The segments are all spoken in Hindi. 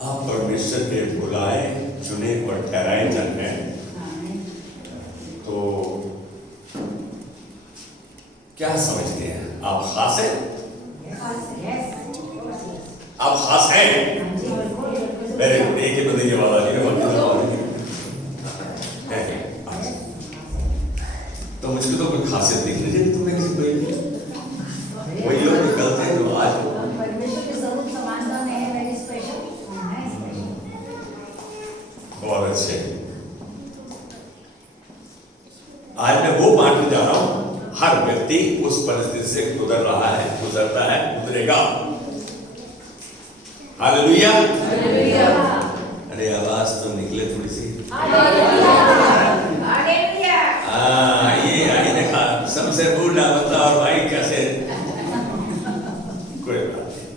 आप परमेश्वर के बुलाए चुने और ठहराए जन हैं, तो क्या समझते हैं? आप खास हैं? आप खास हैं? मेरे एक ही बंदे की आवाज आ रही है, तो मुझको तो कोई खासियत दिख नहीं रही तुम्हें किसी कोई। वही लोग निकलते हैं जो आज बहुत अच्छे। आज मैं वो बांटने जा रहा हूं, हर व्यक्ति उस परिस्थिति से गुजर रहा है, गुजरता है, गुजरेगा। हालेलुया। अरे आवाज तो निकले थोड़ी सी। ये देखा सबसे बूढ़ा बंदा और भाई कैसे, कोई बात नहीं।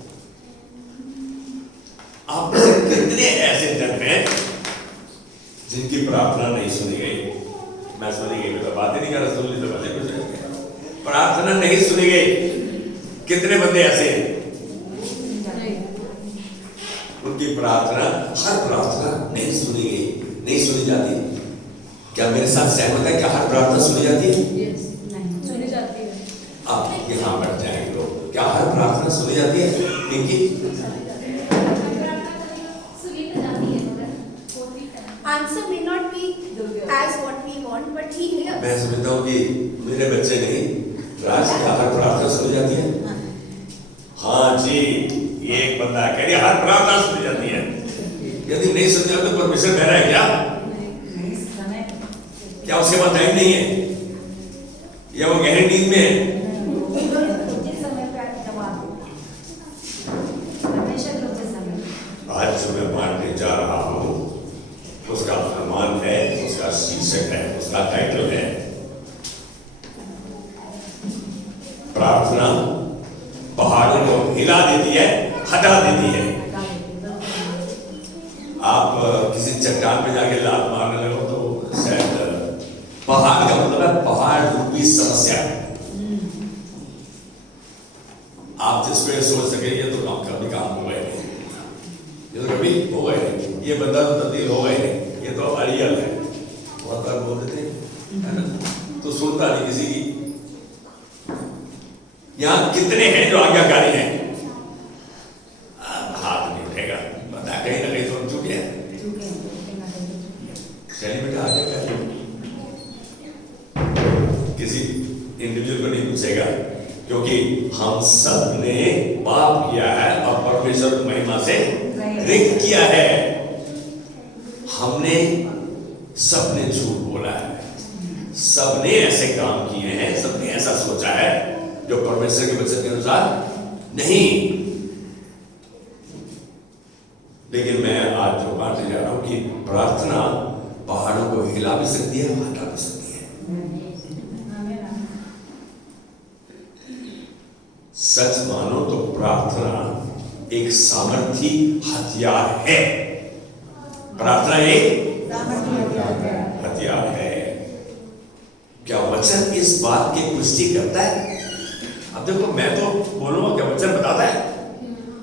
आप में से कितने ऐसे जन हैं जिनकी प्रार्थना नहीं सुनी गई? मैं सुनी गई तो बात ही नहीं कर रहा, सुन ली तो भले कुछ। प्रार्थना नहीं सुनी गई, कितने बंदे ऐसे हैं उनकी प्रार्थना, हर प्रार्थना नहीं सुनी गई, नहीं सुनी जाती। क्या मेरे साथ सहमत है? क्या हर प्रार्थना सुनी जाती है? सुनी जाती है। आप यहाँ बैठ जाएंगे लोग, क्या हर प्रार्थना सुनी जाती है? क्योंकि Answer may not be as what we want, but he hears. मैं समझता हूँ कि मेरे बच्चे नहीं, राज क्या हर प्रार्थना सुनी जाती है? हाँ जी, ये एक बंदा कह रही हर प्रार्थना सुनी जाती है। यदि नहीं सुनी जाती तो परमेश्वर बह रहा है क्या? क्या उसके पास टाइम नहीं है, या वो गहरी नींद में है? आज जो मैं बांटने जा रहा हूँ उसका फरमान है, उसका शीर्षक है, उसका टाइटल है प्रार्थना पहाड़ों को हिला देती है, हटा देती है। आप किसी चट्टान पे जाके लात मारने लगो तो शायद पहाड़ का मतलब है पहाड़ रूपी समस्या। आप जिस पे सोच सके ये तो कभी काम होगा ही नहीं, ये तो कभी होगा ही नहीं, ये बंदा तो तब्दील होगा ही नहीं, ये तो अड़ियल है। बहुत बार बोल देते है ना, तो सुनता नहीं किसी की। यहाँ कितने हैं जो आज्ञाकारी हैं? हाथ नहीं उठेगा, बता कहीं ना कहीं तो हम चुके हैं। चलिए बेटा आज्ञाकारी किसी इंडिविजुअल को नहीं पूछेगा, क्योंकि हम सब ने पाप किया है और परमेश्वर की महिमा से रिक्त किया है। हमने सबने झूठ बोला है, सबने ऐसे काम किए हैं, सबने ऐसा सोचा है जो परमेश्वर के वचन के अनुसार नहीं। लेकिन मैं आज जो बांटने जा रहा हूं कि प्रार्थना पहाड़ों को हिला भी सकती है, हटा भी सकती है। सच मानो तो प्रार्थना एक सामर्थी हथियार है। प्रार्थना एक हथियार है। क्या वचन इस बात की पुष्टि करता है? अब देखो मैं तो बोलूंगा, क्या वचन बताता है?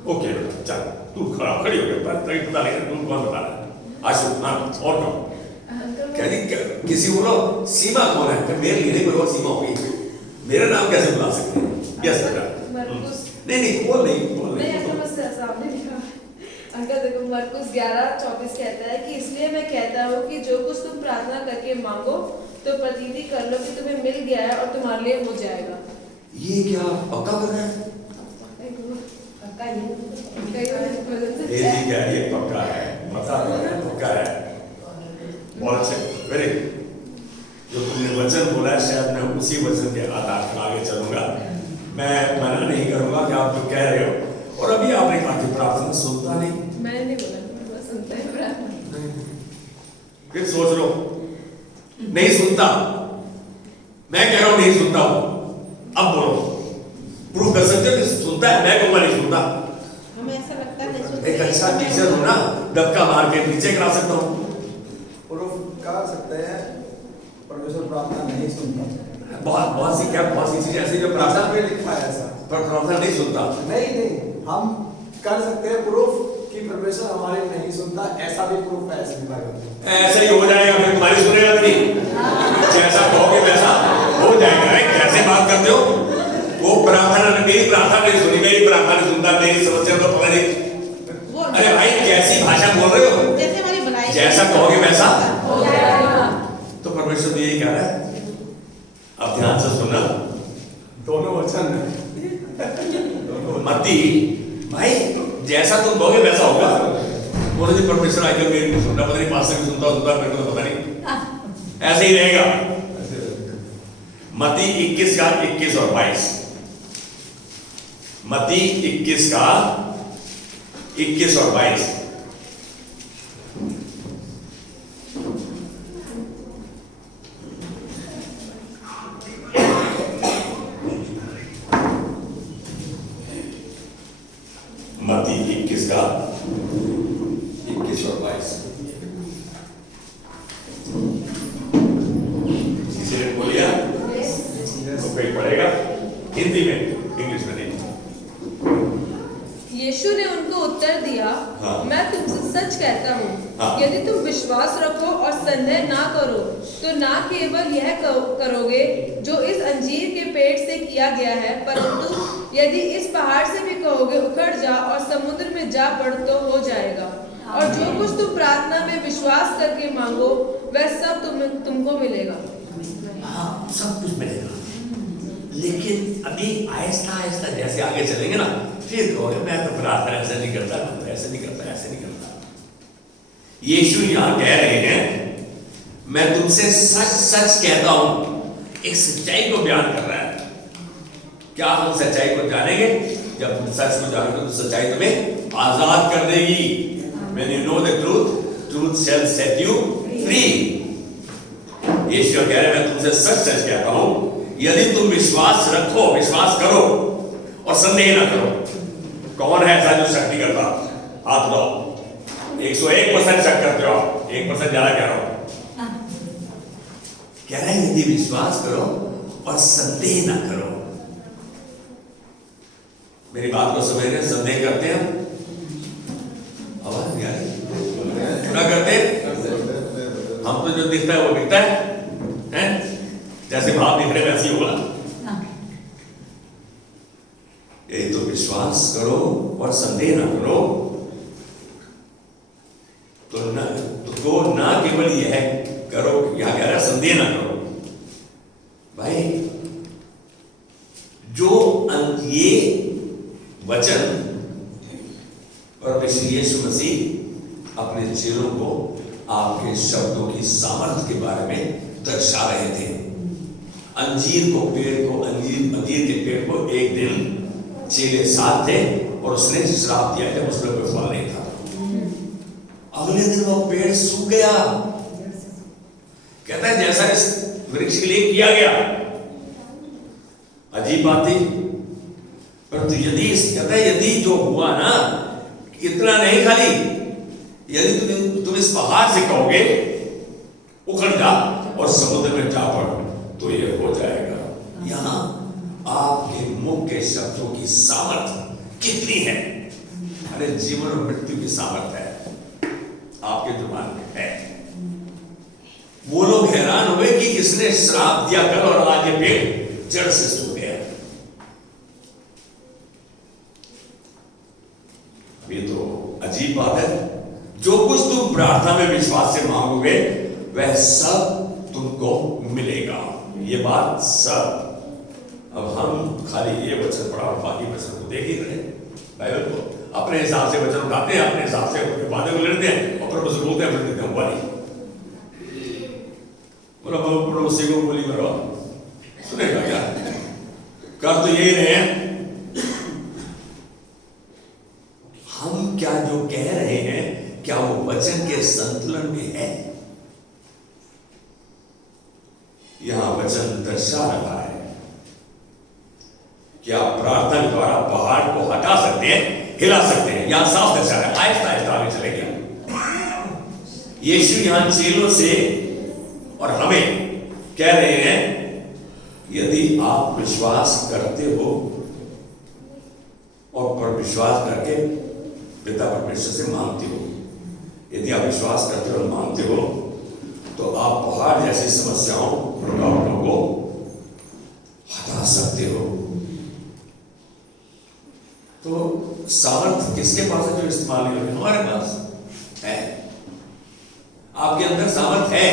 ओके चल तू खड़ी हो गया, पता नहीं तू कौन बता रहा है आज? हाँ और कौन कह रही? किसी बोलो सीमा कौन है? मेरे लिए कोई और सीमा होगी, मेरा नाम कैसे बुला सकते हैं? यस बेटा। नहीं बोल नहीं अंकल देखो मरकुस 11:24 कहता है कि इसलिए मैं कहता हूँ कि जो कुछ तुम प्रार्थना करके मांगो तो प्रतीति कर लो कि तुम्हें मिल गया है और तुम्हारे लिए हो जाएगा। ये क्या पक्का करना है? ये पक्का है, पक्का है। बहुत अच्छे, वेरी। जो तुमने वचन बोला है शायद मैं उसी वचन के आधार पर आगे चलूंगा। मैं मना नहीं करूंगा कि आप जो कह रहे हो। और अभी आपने कहा कि प्रार्थना सुनता नहीं, मैंने नहीं बोला, बस सुनता है प्रार्थना। फिर सोच लो नहीं सुनता, मैं कह रहा हूं नहीं सुनता हूं, अब बोलो प्रूव कर सकते हो कि सुनता है? मैं कहूंगा नहीं सुनता। हमें ऐसा लगता है नहीं सुनता। एक अच्छा टीचर हो ना, धक्का मार के नीचे करा सकता हूं। प्रूफ कर सकते हैं परमेश्वर प्रार्थना नहीं सुनता। बहुत सी चीजें ऐसी जो प्रार्थना पे लिखा है ऐसा, पर प्रार्थना नहीं सुनता। नहीं हम कर सकते हैं प्रूफ कि परमेश्वर हमारी नहीं सुनता, ऐसा भी प्रूफ है इसमें बाइबल। ऐसा ही हो जाएगा, फिर तुम्हारी सुनेगा भी नहीं। जैसा कहोगे वैसा हो जाएगा। कैसे बात करते हो? वो प्रार्थना, मेरी प्रार्थना नहीं सुनी, मेरी प्रार्थना नहीं सुनता, मेरी समस्या तो पता नहीं। अरे भाई कैसी भाषा बोल रहे हो? जैसा कहोगे वैसा हो जाएगा। तो परमेश्वर भी यही कह रहा है। अब ध्यान से सुनना, दोनों वचन है। मत्ती भाई जैसा तुम कहोगे वैसा होगा। बोलो जी परमेश्वर आजकल मेरी नहीं सुनता, पता नहीं पास से सुनता मेरे को तो पता नहीं, ऐसे ही रहेगा। मत्ती 21 का 21 और 22, मत्ती 21 का 21 और 22। मत्ती 21 का 21 और 22। किसी ने बोलिया तो कोई पढ़ेगा हिंदी में, इंग्लिश में नहीं। यीशु ने उनको उत्तर दिया, हाँ। मैं तुमसे सच कहता हूँ, हाँ। यदि तुम विश्वास रखो और संदेह ना करो तो ना केवल यह करोगे जो इस अंजीर के पेड़ से किया गया है, परंतु यदि इस पहाड़ से भी कहोगे उखड़ जा और समुद्र में जा पड़ तो हो जाएगा। और जो कुछ तुम प्रार्थना में विश्वास करके मांगो वह सब तुमको मिलेगा। हाँ, सब कुछ मिलेगा। लेकिन अभी आहिस्ता आहिस्ता जैसे आगे चलेंगे ना, फिर कहोगे मैं तो प्रार्थना ऐसे नहीं करता, मैं तो ऐसे नहीं करता, ऐसे नहीं करता। यीशु यहाँ कह रहे हैं, मैं तुमसे सच सच कहता हूं। एक सच्चाई को बयान कर रहा है। क्या हम सच्चाई को जानेंगे? जब तुम सच को जानोगे तो सच्चाई तुम्हें आजाद कर देगी। When you know the truth, truth shall set you free। यीशु कह रहे हैं, मैं तुमसे सच सच कहता हूं, यदि तुम विश्वास रखो, विश्वास करो और संदेह ना करो। कौन है ऐसा जो शक नहीं करता? हाथ उठाओ। 101% शक करते हो, 1% ज्यादा कह रहा हूं। कह रहे हैं यदि विश्वास करो और संदेह ना करो। मेरी बात को समझ रहे? संदेह करते हैं आवाज नहीं आ रही? क्या करते हैं हम? तो जो दिखता है वो दिखता है? जैसे भाव दिख रहे वैसे ही होगा। यदि तो विश्वास करो और संदेह ना करो तो ना केवल यह करो, यहां कह रहा है संदेह ना करो। भाई जो ये वचन और यीशु मसीह अपने चेलों को आपके शब्दों की सामर्थ्य के बारे में दर्शा रहे थे। अंजीर के पेड़ को एक दिन चेले साथ थे और उसने श्राप दिया जब उसमें कोई फल नहीं था। अगले दिन वो पेड़ सूख गया। कहता है जैसा इस वृक्ष के लिए किया गया। अजीब बात थी। परंतु यदि जो हुआ ना, इतना नहीं, खाली यदि तुम इस पहाड़ से कहोगे उखड़ जा और समुद्र में जा पड़ तो ये हो जाएगा। यहां आपके मुख के शब्दों की सामर्थ्य कितनी है? अरे जीवन और मृत्यु की सामर्थ्य है आपके जुबान में है। वो लोग हैरान हुए कि इसने श्राप दिया कल और आज ये पेड़ जड़ से सूख गया। ये तो अजीब बात है। जो कुछ तुम प्रार्थना में विश्वास से मांगोगे वह सब तुमको मिलेगा। ये बात सब। अब हम खाली ये वचन पढ़ा और बाकी वचन को देख ही रहे। बाइबल को अपने हिसाब से वचन उठाते हैं, अपने हिसाब से उनके बातें को लेते हैं और फिर बोलते हैं, फिर देते हैं हुआ नहीं। बोला पड़ोसी को बोली करो, सुनेगा क्या? कर तो यही रहे हैं। हम क्या जो कह रहे हैं क्या वो वचन के संतुलन में है? यहां वचन दर्शा रहा है कि आप प्रार्थना के द्वारा पहाड़ को हटा सकते हैं, हिला सकते हैं। यहां साफ दर्शा है। आहिस्ता आहिस्ता आगे चलेंगे। यीशु यहां चेलों से और हमें कह रहे हैं यदि आप विश्वास करते हो और पर विश्वास करके पिता परमेश्वर से मांगते हो, यदि आप विश्वास करते हो और मांगते हो, तो आप पहाड़ जैसी समस्याओं, रुकावटों को हटा सकते हो। तो सामर्थ किसके पास है जो इस्तेमाल नहीं हो रही? हमारे पास है। आपके अंदर सामर्थ है,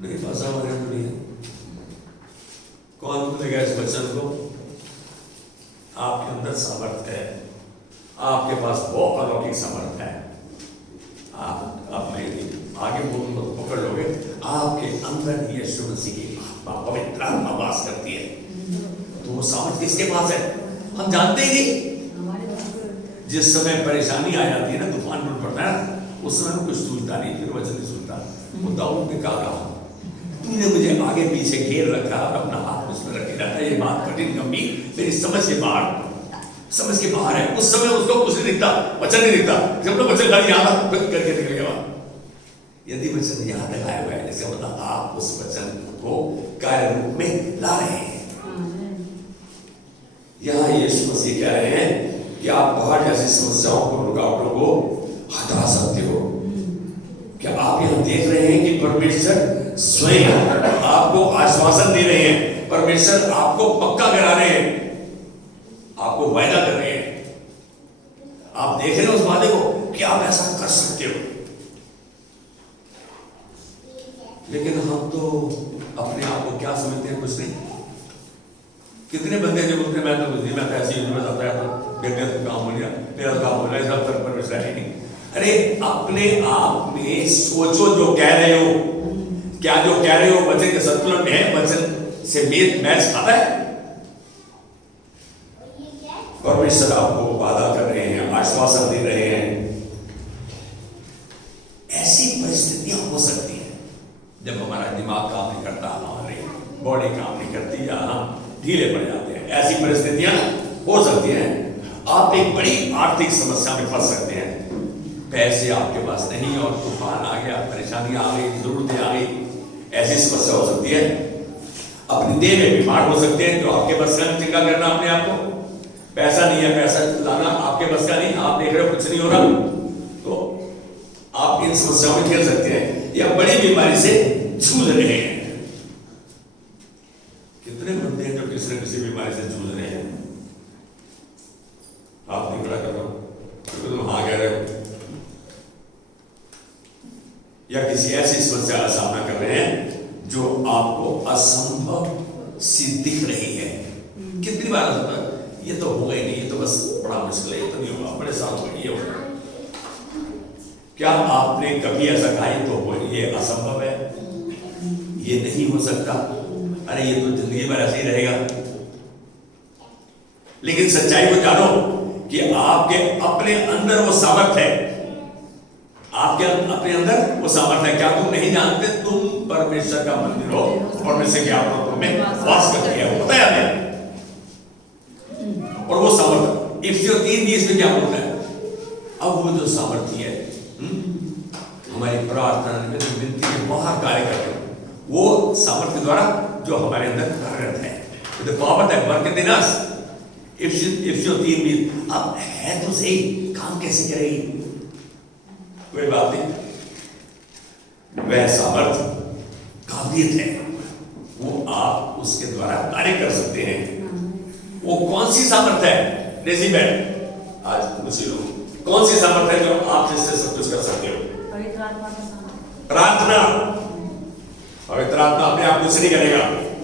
नहीं पास हमारे अंदर नहीं है। कौन बोलेगा इस वचन को? आपके अंदर सामर्थ है, आपके पास बहुत अलौकिक सामर्थ है। आप मेरी आगे बोलूंगा तो पकड़ लोगे। आपके अंदर यीशु मसीह की आत्मा, पवित्र आत्मा वास करती है। तो वो सामर्थ किसके पास है? हम जानते ही नहीं। जिस समय परेशानी आ जाती है ना, तूफान टूट पड़ता है, उस समय कुछ सुनता नहीं, फिर वचन नहीं सुनता। वो दाऊद ने कहा, तूने मुझे आगे पीछे घेर रखा और अपना हाथ मुझ पर रखे रखा। ये बात कठिन गंभीर, मेरी समझ के बाहर है। उस समय उसको कुछ नहीं दिखता, वचन नहीं दिखता। जब तो वचन खाली यहाँ करके निकल गया। यदि वचन यहाँ लगाया हुआ है, जैसे मतलब आप उस वचन को कार्य रूप में ला रहे हैं। यहाँ यीशु मसीह कह रहे हैं कि आप पहाड़ जैसी समस्याओं को, रुकावटों को हटा सकते हो। क्या आप यहाँ देख रहे हैं कि परमेश्वर स्वयं आपको आश्वासन दे रहे हैं? परमेश्वर आपको पक्का करा रहे हैं, आपको वायदा कर रहे हैं। आप देख रहे हो उस वादे को कि आप ऐसा कर सकते हो। लेकिन हम तो अपने आप को क्या समझते हैं? कुछ नहीं। कितने बंदे जो बोलते हैं मैं तो कुछ नहीं, मैं तो ऐसी में जाता है, तो देखते तो काम हो गया, मेरा काम हो गया, सब तरफ परमेश्वर है नहीं। अरे अपने आप में सोचो जो कह रहे हो, क्या जो कह रहे हो वचन के संतुलन में है? वचन से मैच खाता है? परमेश्वर आपको वादा कर रहे हैं, आश्वासन दे रहे हैं। ऐसी परिस्थितियां हो सकती हैं जब हमारा दिमाग काम नहीं करता, हमारी बॉडी काम नहीं करती, या हम ढीले पड़ जाते हैं। ऐसी परिस्थितियां हो सकती हैं। आप एक बड़ी आर्थिक समस्या में फंस सकते हैं। पैसे आपके पास नहीं और तूफान आ गया, परेशानियां आ गई, जरूरतें आ गई, ऐसी समस्या हो सकती है। अपनी देह में बीमार हो सकते हैं, जो आपके बस का चिंता करना अपने आप को। पैसा नहीं है, पैसा लाना आपके बस का नहीं, आप देख रहे हो कुछ नहीं हो रहा, तो आप इन समस्याओं में घिर सकते हैं, या बड़ी बीमारी से जूझ रहे हैं। कितने बंदे हैं जो किसी न किसी बीमारी से जूझ रहे हैं? आप नहीं खड़ा कर रहे हो, तुम हाँ कह रहे हो, या किसी ऐसी समस्या का सामना कर रहे हैं जो आपको असंभव सी दिख रही है। कितनी बार होता है ये तो होगा ही नहीं, ये तो बस बड़ा मुश्किल है, ये तो नहीं होगा, बड़े साल हो गए, ये होगा। क्या आपने कभी ऐसा कहा ये तो हो, ये असंभव है, ये नहीं हो सकता, अरे ये तो जिंदगी भर ऐसे ही रहेगा? लेकिन सच्चाई को जानो कि आपके अपने अंदर वो सामर्थ्य है, आपके अपने अंदर वो सामर्थ्य है। क्या तुम नहीं जानते तुम परमेश्वर का मंदिर हो, परमेश्वर की आत्मा में वास करती है? वो बताया हमें। और वो सामर्थ्य इफिसियों 3:20 में क्या बोलता है? अब वो जो सामर्थ्य है हमारी प्रार्थना में, विनती में बाहर कार्य करते हैं, वो सामर्थ्य द्वारा जो हमारे अंदर कार्यरत है, तो पावर है वर्क इन अस। इफिसियों 3:20। अब है तो सही, काम कैसे करेगी? कोई बात नहीं, वह सामर्थ्य काबिलियत है, वो आप उसके द्वारा कार्य कर सकते हैं। वो कौन सी सामर्थ्य है? रेजिमेंट आज मुझे लोग कौन सी सामर्थ्य है जो आप जिससे सब कुछ कर सकते हो? प्रार्थना। पवित्र आत्मा अपने आप कुछ नहीं करेगा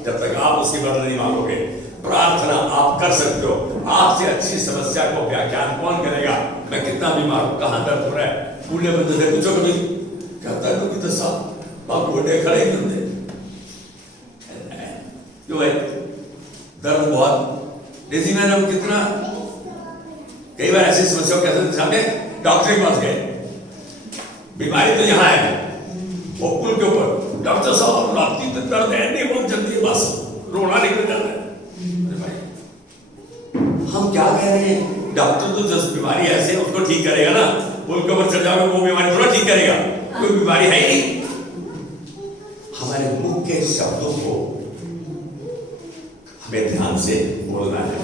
जब तक आप उसकी मदद नहीं मांगोगे। प्रार्थना आप कर सकते हो। आपसे अच्छी समस्या को व्याख्यान कौन करेगा? मैं कितना बीमार हूं, कहां दर्द हो रहा है, बूढ़े बंदे से पूछो कभी, कहता है कि तो साहब आप बूढ़े खड़े ही बंदे जो है दर्द बहुत डेजी मैंने हम कितना कई बार ऐसी समस्याओं के सामने डॉक्टर के पास गए, बीमारी तो यहाँ है, वो पुल के ऊपर डॉक्टर साहब रात्रि तक दर्द है नहीं, बहुत जल्दी बस रोना निकल जाता है। हम क्या कह रहे हैं? डॉक्टर तो जब बीमारी ऐसे है उसको ठीक करेगा ना, पुल के ऊपर चढ़ जाओगे वो बीमारी थोड़ा ठीक करेगा, कोई बीमारी है ही नहीं। हमारे मुंह के शब्दों को हमें ध्यान से बोलना है।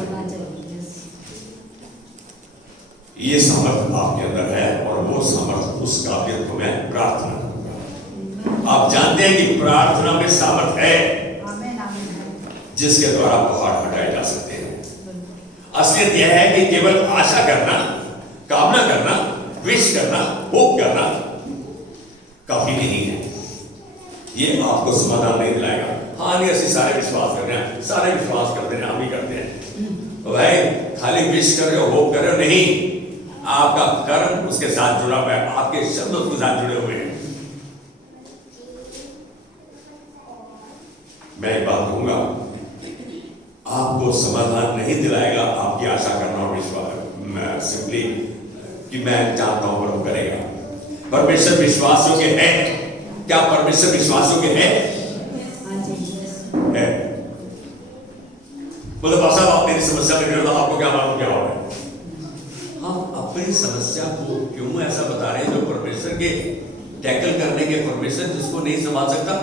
ये सामर्थ आपके अंदर है और वो सामर्थ उस काबिलियत को मैं प्रार्थना करूंगा। आप जानते हैं कि प्रार्थना में सामर्थ है जिसके द्वारा पहाड़ हटाए जा सकते हैं। असलियत यह है कि केवल आशा करना, कामना करना, विश करना, होप करना काफी नहीं है। ये आपको समाधान नहीं दिलाएगा। हाँ नहीं, असि सारे विश्वास कर रहे हैं, सारे विश्वास करते हैं, हम ही करते हैं। तो भाई खाली विश कर रहे हो, होप कर रहे हो, नहीं, आपका कर्म उसके साथ जुड़ा हुआ है, आपके शब्द उसके साथ जुड़े हुए हैं। मैं एक बात कहूंगा, आपको समाधान नहीं दिलाएगा आपकी आशा करना और विश्वास सिंपली कि मैं जानता हूं प्रभु करेगा। परमेश्वर विश्वास योग्य है। क्या परमेश्वर विश्वास योग्य है? है। बोले साहब आप मेरी समस्या में गिर, आपको क्या मालूम क्या हो रहा है? हम अपनी समस्या को क्यों ऐसा बता रहे हैं जो परमेश्वर के टैकल करने के परमेश्वर जिसको नहीं संभाल सकता?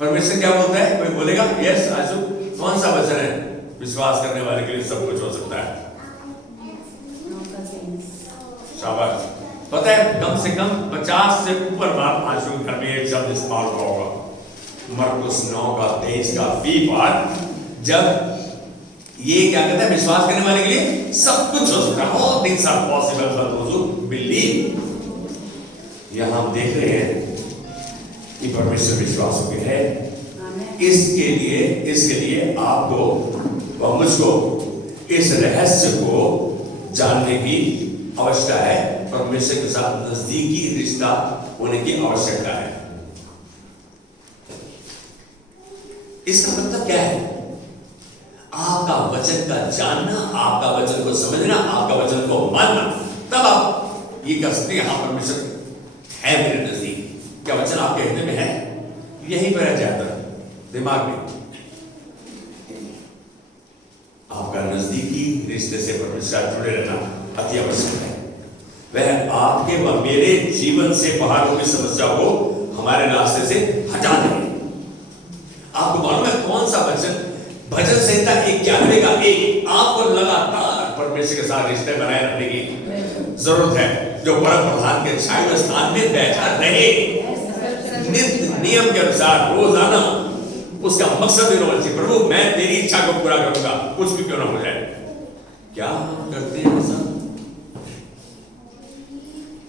परमेश्वर क्या बोलता है? कोई बोलेगा यस आशु, कौन सा वचन है? विश्वास करने वाले के लिए सब कुछ हो सकता है। शाबाश। पता है कम से कम 50 से ऊपर बार आशु घर में एक शब्द इस्तेमाल हुआ होगा। मरकुस 9:23 का बी पार्ट, जब ये क्या कहता है? विश्वास करने वाले के लिए सब कुछ हो सकता है। All things are possible for those who believe. यहां हम देख रहे हैं कि परमेश्वर विश्वास योग्य है। इसके लिए आपको व मुझको इस रहस्य को जानने की आवश्यकता है। परमेश्वर के साथ नजदीकी रिश्ता होने की आवश्यकता है। इसका मतलब क्या है? आपका वचन का जानना, आपका वचन को समझना, आपका वचन को मानना, तब आप ये कर सकते हैं हाँ परमेश्वर है मेरे नजदीक। क्या वचन आपके हृदय में है? यहीं पर है ज्यादातर दिमाग में। आपका नजदीकी रिश्ते से परमेश्वर जुड़े रहना अति आवश्यक है। वह आपके व मेरे जीवन से पहाड़ों की समस्या को हमारे रास्ते से हटा दें। आपको मालूम है कौन सा वचन? भजन संहिता 91 का 1 आपको लगातार परमेश्वर के साथ रिश्ते बनाए रखने की जरूरत है। जो परम प्रधान के छाए हुए स्थान में बैठा रहे, नित्य नियम के अनुसार रोजाना उसका मकसद होना चाहिए, प्रभु मैं तेरी इच्छा को पूरा करूंगा, कुछ भी क्यों ना हो जाए। क्या हम करते हैं ऐसा?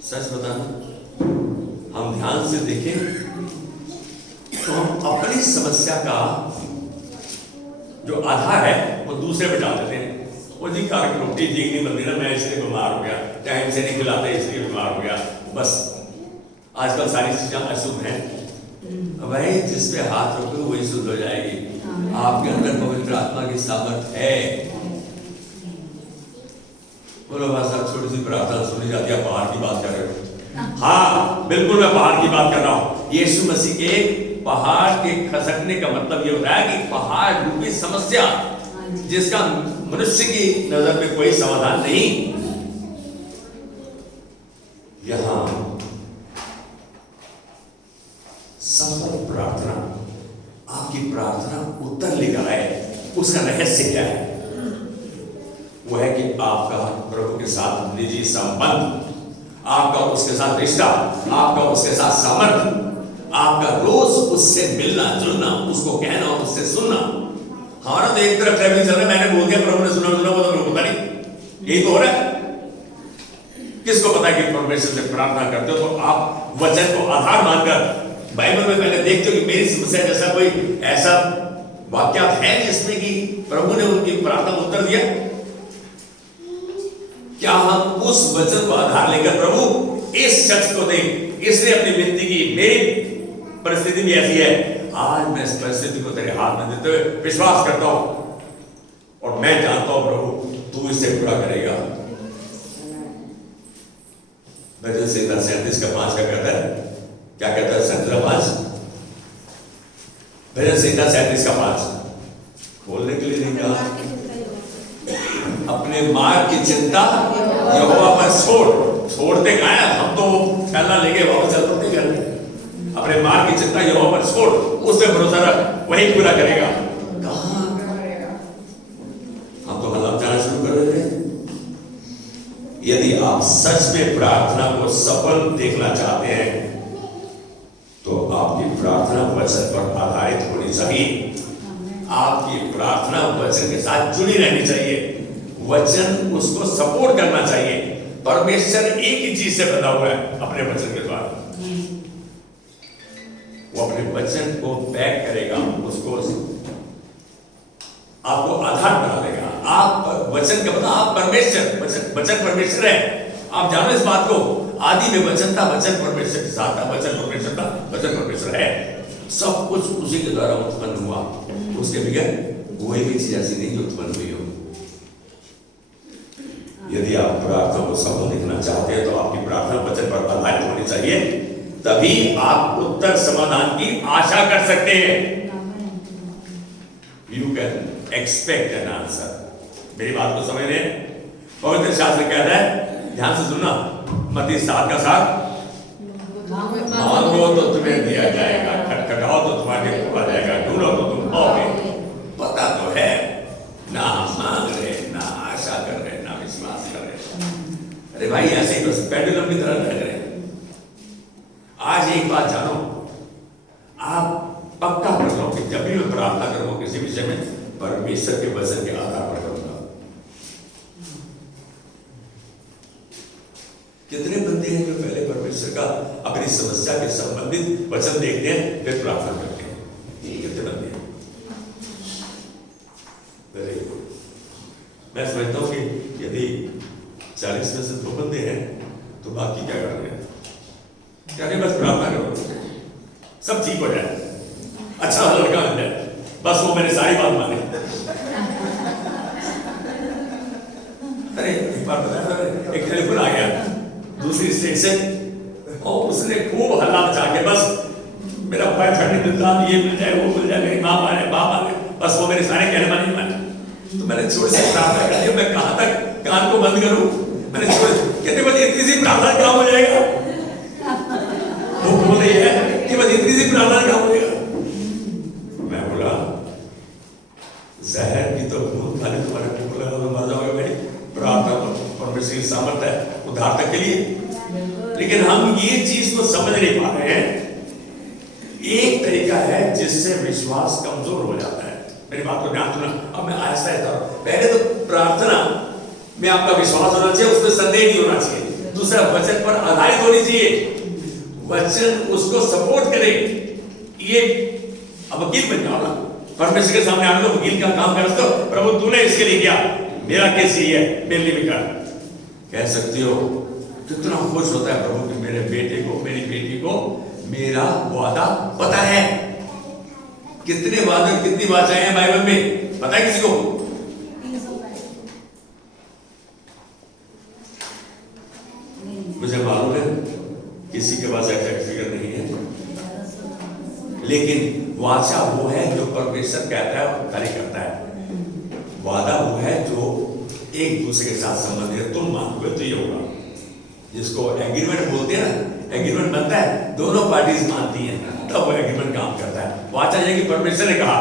सच बताना, हम ध्यान से देखें तो हम अपनी समस्या का जो आधार है वो दूसरे पे डाल देते हैं। वो जी कार की रोटी ठीक नहीं बनती ना, मैं इसलिए बीमार हो गया, टाइम से नहीं खिलाते इसलिए बीमार हो गया। बस आजकल सारी चीजें अशुद्ध हैं। भाई जिस पे हाथ रखो वही शुद्ध हो जाएगी। आपके अंदर पवित्र आत्मा की सामर्थ है। बोलो भाई साहब छोटी सी प्रार्थना सुनी जाती है, पहाड़ की बात कर रहे हो? हाँ बिल्कुल मैं पहाड़ की बात कर रहा हूं। यीशु मसीह के पहाड़ के खसकने का मतलब यह होता है कि पहाड़ रूपी समस्या जिसका मनुष्य की नजर में कोई समाधान नहीं, यहां सफल प्रार्थना, आपकी प्रार्थना उत्तर लेकर आए। उसका रहस्य क्या है? वो है कि आपका प्रभु के साथ निजी संबंध, आपका उसके साथ रिश्ता, आपका उसके साथ सामर्थ्य, आपका रोज उससे मिलना जुलना, उसको कहना और उससे सुनना। हमारा तो एक तरफ ट्रैवलिंग चल रहा है, मैंने बोल दिया प्रभु ने सुना वो तो पता नहीं, यही तो हो रहा है। किसको पता है कि परमेश्वर से प्रार्थना करते हो तो आप वचन को आधार मानकर बाइबल में पहले देखते हो कि मेरी समस्या जैसा कोई ऐसा वाक्य है जिसमें कि प्रभु ने उनकी प्रार्थना उत्तर दिया। क्या हम उस वचन को आधार लेकर प्रभु इस शख्स को दें, इसने अपनी विनती की, मेरी परिस्थिति भी ऐसी है, आज मैं इस परिस्थिति को तेरे हाथ में देते हुए विश्वास करता हूं और मैं जानता हूं प्रभु तू इसे पूरा करेगा। भजन संहिता 37:5 का कहता है, क्या कहता है? 37:5 भजन संहिता 37:5 खोलने के लिए नहीं कहा। अपने मार्ग की चिंता यहोवा पर छोड़ते कहा है। हम तो थैला लेके वापस चल पड़ते घर में। अपने मार्ग की चिंता यहोवा पर छोड़, उस पे भरोसा रख, वही पूरा करेगा। कहां हम तो हालात जाना शुरू कर देते हैं। यदि आप सच में प्रार्थना को सफल देखना चाहते हैं तो आपकी प्रार्थना वचन पर आधारित होनी चाहिए। आपकी प्रार्थना वचन के साथ जुड़ी रहनी चाहिए, वचन उसको सपोर्ट करना चाहिए। परमेश्वर एक ही चीज से बना हुआ है, अपने वचन के द्वारा। वो अपने वचन को बैक करेगा, उसको आपको आधार बना देगा। आप वचन का बता, आप परमेश्वर, वचन परमेश्वर है। आप जानो इस बात को, आदि में वचन था, वचन परमेश्वर के साथ था, वचन परमेश्वर था, वचन परमेश्वर है। सब कुछ उसी के द्वारा उत्पन्न हुआ, उसके बगैर कोई भी चीज ऐसी नहीं जो उत्पन्न हुई हो। यदि आप प्रार्थना को सफल देखना चाहते हैं तो आपकी प्रार्थना वचन पर आधारित होनी चाहिए, तभी आप उत्तर समाधान की आशा कर सकते हैं। You can expect an answer. मेरी बात को समझ रहे? पवित्र शास्त्र कहता है, ध्यान से सुनना, मत्ती 7 का 7, मांगो तो तुम्हें दिया जाएगा, खटखटाओ तो तुम्हारे लिए खोला जाएगा, ढूंढो तो तुम पाओगे। पता तो है, ना मांग रहे, ना आशा कर रहे, ना विश्वास कर रहे। अरे भाई ऐसे ही बस पेंडुलम की तरह लग रहे। आज एक बात जानो, आप पक्का कर लो कि जब भी मैं प्रार्थना करूंगा किसी विषय में, परमेश्वर के वचन के आधार पर करूंगा। कितने बंदे हैं जो पहले परमेश्वर का अपनी समस्या के संबंधित वचन देखते हैं फिर प्रार्थना करते हैं? कितने बंदे हैं? मैं समझता हूं कि यदि 40 में से 2 बंदे हैं तो बाकी क्या कर रहे हैं? क्या नहीं, बस प्रार्थना करो सब ठीक हो जाए, अच्छा लड़का मिल जाए, बस वो मेरी सारी बात माने। अरे एक बार बताया था, एक टेलीफोन आ गया दूसरी स्टेट से, और उसने खूब हल्ला मचा के बस मेरा बॉयफ्रेंड नहीं मिलता, ये मिल जाए, वो मिल जाए, मेरी माँ माने, बाप माने, बस वो मेरे सारे कहने वाले नहीं माने। तो मैंने छोड़ से प्रार्थना कर दी, मैं कहाँ तक कान को बंद करूं? मैंने छोड़, कहते बस इतनी सी प्रार्थना काम हो जाएगा। वो बोल रही है कि बस इतनी सी प्रार्थना काम हो जाएगा। मैं बोला जहर की तो भूत खाने तुम्हारे मुंह लगा तो मर जाओगे भाई। प्रार्थना परमेश्वर की सामर्थ है उद्धार तक के लिए, लेकिन हम ये चीज को समझ नहीं पा रहे हैं। एक तरीका है जिससे विश्वास कमजोर हो जाता है। मेरी बात को ध्यान सुना, अब मैं आहिस्ता आहिस्ता, पहले तो प्रार्थना में आपका विश्वास होना चाहिए, उसमें संदेह नहीं होना चाहिए। दूसरा, वचन पर आधारित होनी चाहिए, वचन उसको सपोर्ट करे। ये अब वकील बन जाओ ना, परमेश्वर के सामने आने दो, वकील का काम कर दो, प्रभु तूने इसके लिए किया, मेरा केस ही है, मेरे लिए भी कर। कह सकती हो कितना खुश होता है प्रभु कि मेरे बेटे को, मेरी बेटी को मेरा वादा पता है। कितने वादे, कितनी वाचाएं हैं बाइबल में, पता है किसी को? मुझे मालूम है किसी के पास एग्जैक्ट फिगर नहीं है, लेकिन वाचा वो है जो परमेश्वर कहता है और कार्य करता है। वादा वो है जो एक दूसरे के साथ संबंधित है। तुम मानोगे तो ये होगा, जिसको एग्रीमेंट बोलते हैं ना, एग्रीमेंट बनता है, दोनों पार्टीज मानती हैं, तब वो एग्रीमेंट काम करता है। वाचा है कि परमेश्वर ने कहा,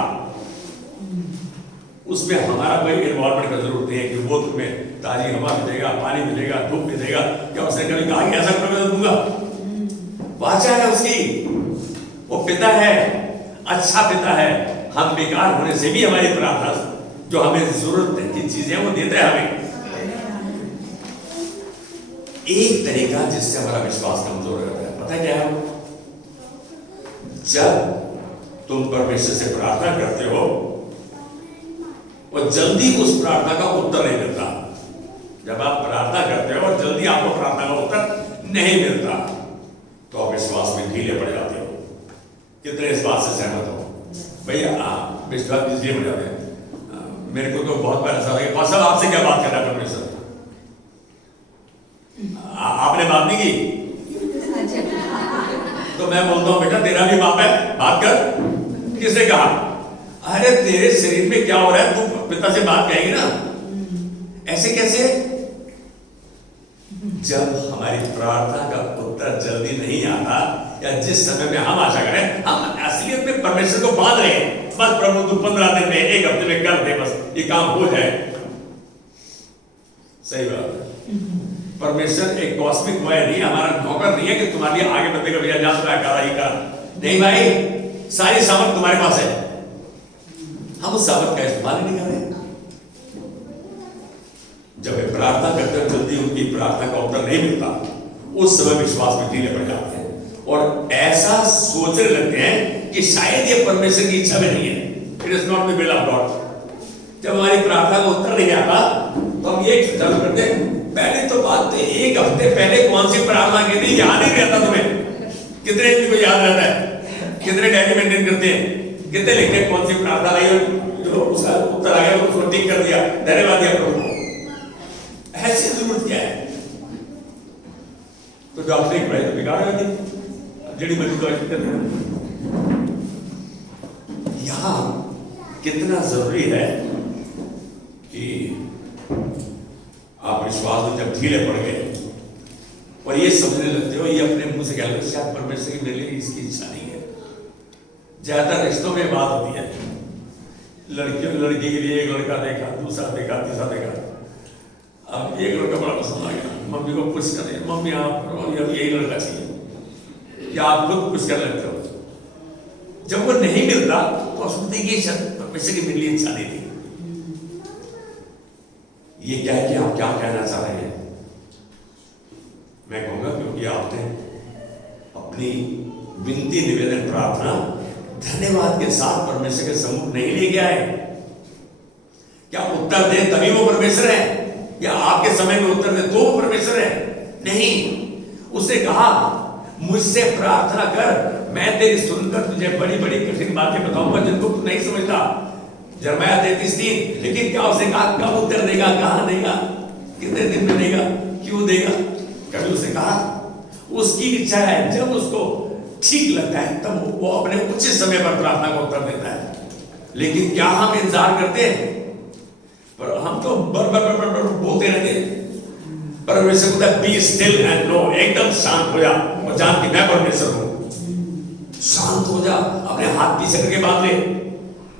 उसमें हमारा कोई इन्वॉल्वमेंट का जरूरत नहीं है कि वो तुम्हें ताजी हवा मिलेगा, पानी मिलेगा, धूप मिलेगा। क्या उसने कभी कहा कि ऐसा करोगे तो दूंगा? वाचा है उसकी, वो पिता है, अच्छा पिता है। हम बेकार होने से भी हमारी प्रार्थना जो हमें जरूरत की चीजें वो देता है हमें। एक तरीका जिससे हमारा विश्वास कमजोर रहता है, पता है क्या है? जब तुम परमेश्वर से प्रार्थना करते हो और जल्दी उस प्रार्थना का उत्तर नहीं मिलता। जब आप प्रार्थना करते हो और जल्दी आपको प्रार्थना का उत्तर नहीं मिलता तो आप विश्वास में ढीले पड़ जाते हो। कितने इस बात से सहमत हो? भैया विश्वास ढीले पड़ जाते हैं। मेरे को तो बहुत बार ऐसा लगा, साहब आपसे क्या बात कर रहा है परमेश्वर? आपने बात नहीं की तो मैं बोलता हूं बेटा तेरा भी बाप है, बात कर। किसने कहा? अरे तेरे शरीर में क्या हो रहा है, तू पिता से बात कहेगी ना। ऐसे कैसे? जब हमारी प्रार्थना का उत्तर जल्दी नहीं आता या जिस समय में हम आशा करें, हम असलियत में परमेश्वर को बांध रहे हैं। बस प्रभु तू 15 दिन में, 1 हफ्ते में कर दे, बस ये काम हो जाए। सही बात है। परमेश्वर एक कॉस्मिक बॉय नहीं, हमारा नौकर नहीं है कि तुम्हारे लिए आगे बढ़ते भैया जा रहा है करा ये करा। नहीं भाई, सारी सामर्थ तुम्हारे पास है, हम उस सामर्थ का इस्तेमाल नहीं कर रहे। जब वे प्रार्थना करते हैं जल्दी उनकी प्रार्थना का उत्तर नहीं मिलता, उस समय विश्वास में ढीले पड़ जाते हैं और ऐसा सोचने लगते हैं कि शायद ये परमेश्वर की इच्छा में नहीं है, it is not the will of God. जब हमारी प्रार्थना का उत्तर नहीं आता तो हम ये चालू करते हैं, पहले तो बात है एक हफ्ते पहले कौन सी प्रार्थना की थी याद नहीं रहता तुम्हें? कितने दिन को याद रहता है? कितने डायरी मेंटेन करते हैं? कितने लिखते हैं कौन सी प्रार्थना आई और जो उसका उत्तर आ गया तो उसको टिक कर दिया, धन्यवाद दिया प्रभु को। ऐसी जरूरत क्या है? तो डॉक्टर की पढ़ाई तो बेकार है जड़ी बड़ी दवाई करते। यहां कितना जरूरी है कि आप विश्वास में जब ढीले पड़ गए और ये समझने लगते हो, ये अपने मुंह से कह लो शायद परमेश्वर की मेरे लिए इसकी इच्छा नहीं है। ज्यादातर रिश्तों में बात होती है, लड़की के लिए एक लड़का देखा, दूसरा देखा, तीसरा देखा, अब एक लड़का बड़ा पसंद आ गया, मम्मी को पुश कर दिया, मम्मी आप अब यही लड़का चाहिए, या आप खुद पुश कर लेते हो। जब वो नहीं मिलता तो सोचते कि शायद परमेश्वर की मेरे लिए इच्छा नहीं थी। ये क्या है कि आप क्या कहना चाह रहे हैं? मैं कहूंगा क्योंकि आपने अपनी विनती, निवेदन, प्रार्थना धन्यवाद के साथ परमेश्वर के सम्मुख नहीं ले गया है। क्या उत्तर दे तभी वो परमेश्वर है, या आपके समय में उत्तर दे तो वो परमेश्वर है? नहीं, उसने कहा मुझसे प्रार्थना कर, मैं तेरी सुनकर तुझे बड़ी बड़ी कठिन बातें बताऊंगा जिनको तू नहीं समझता। यिर्मयाह 33:3। लेकिन क्या उसने कहा कब उत्तर देगा, कहां देगा, कितने दिन में देगा, क्यों देगा? कभी उसने कहा उसकी इच्छा है, जब उसको ठीक लगता है तब वो अपने उचित समय पर प्रार्थना का उत्तर देता है। लेकिन क्या हम इंतजार करते हैं? पर हम तो बर बोलते रहते हैं। परमेश्वर कहता है बी स्टिल एंड नो, एकदम शांत हो जा और जान कि मैं परमेश्वर हूं। शांत हो जा, अपने हाथ पीछे करके बांध ले।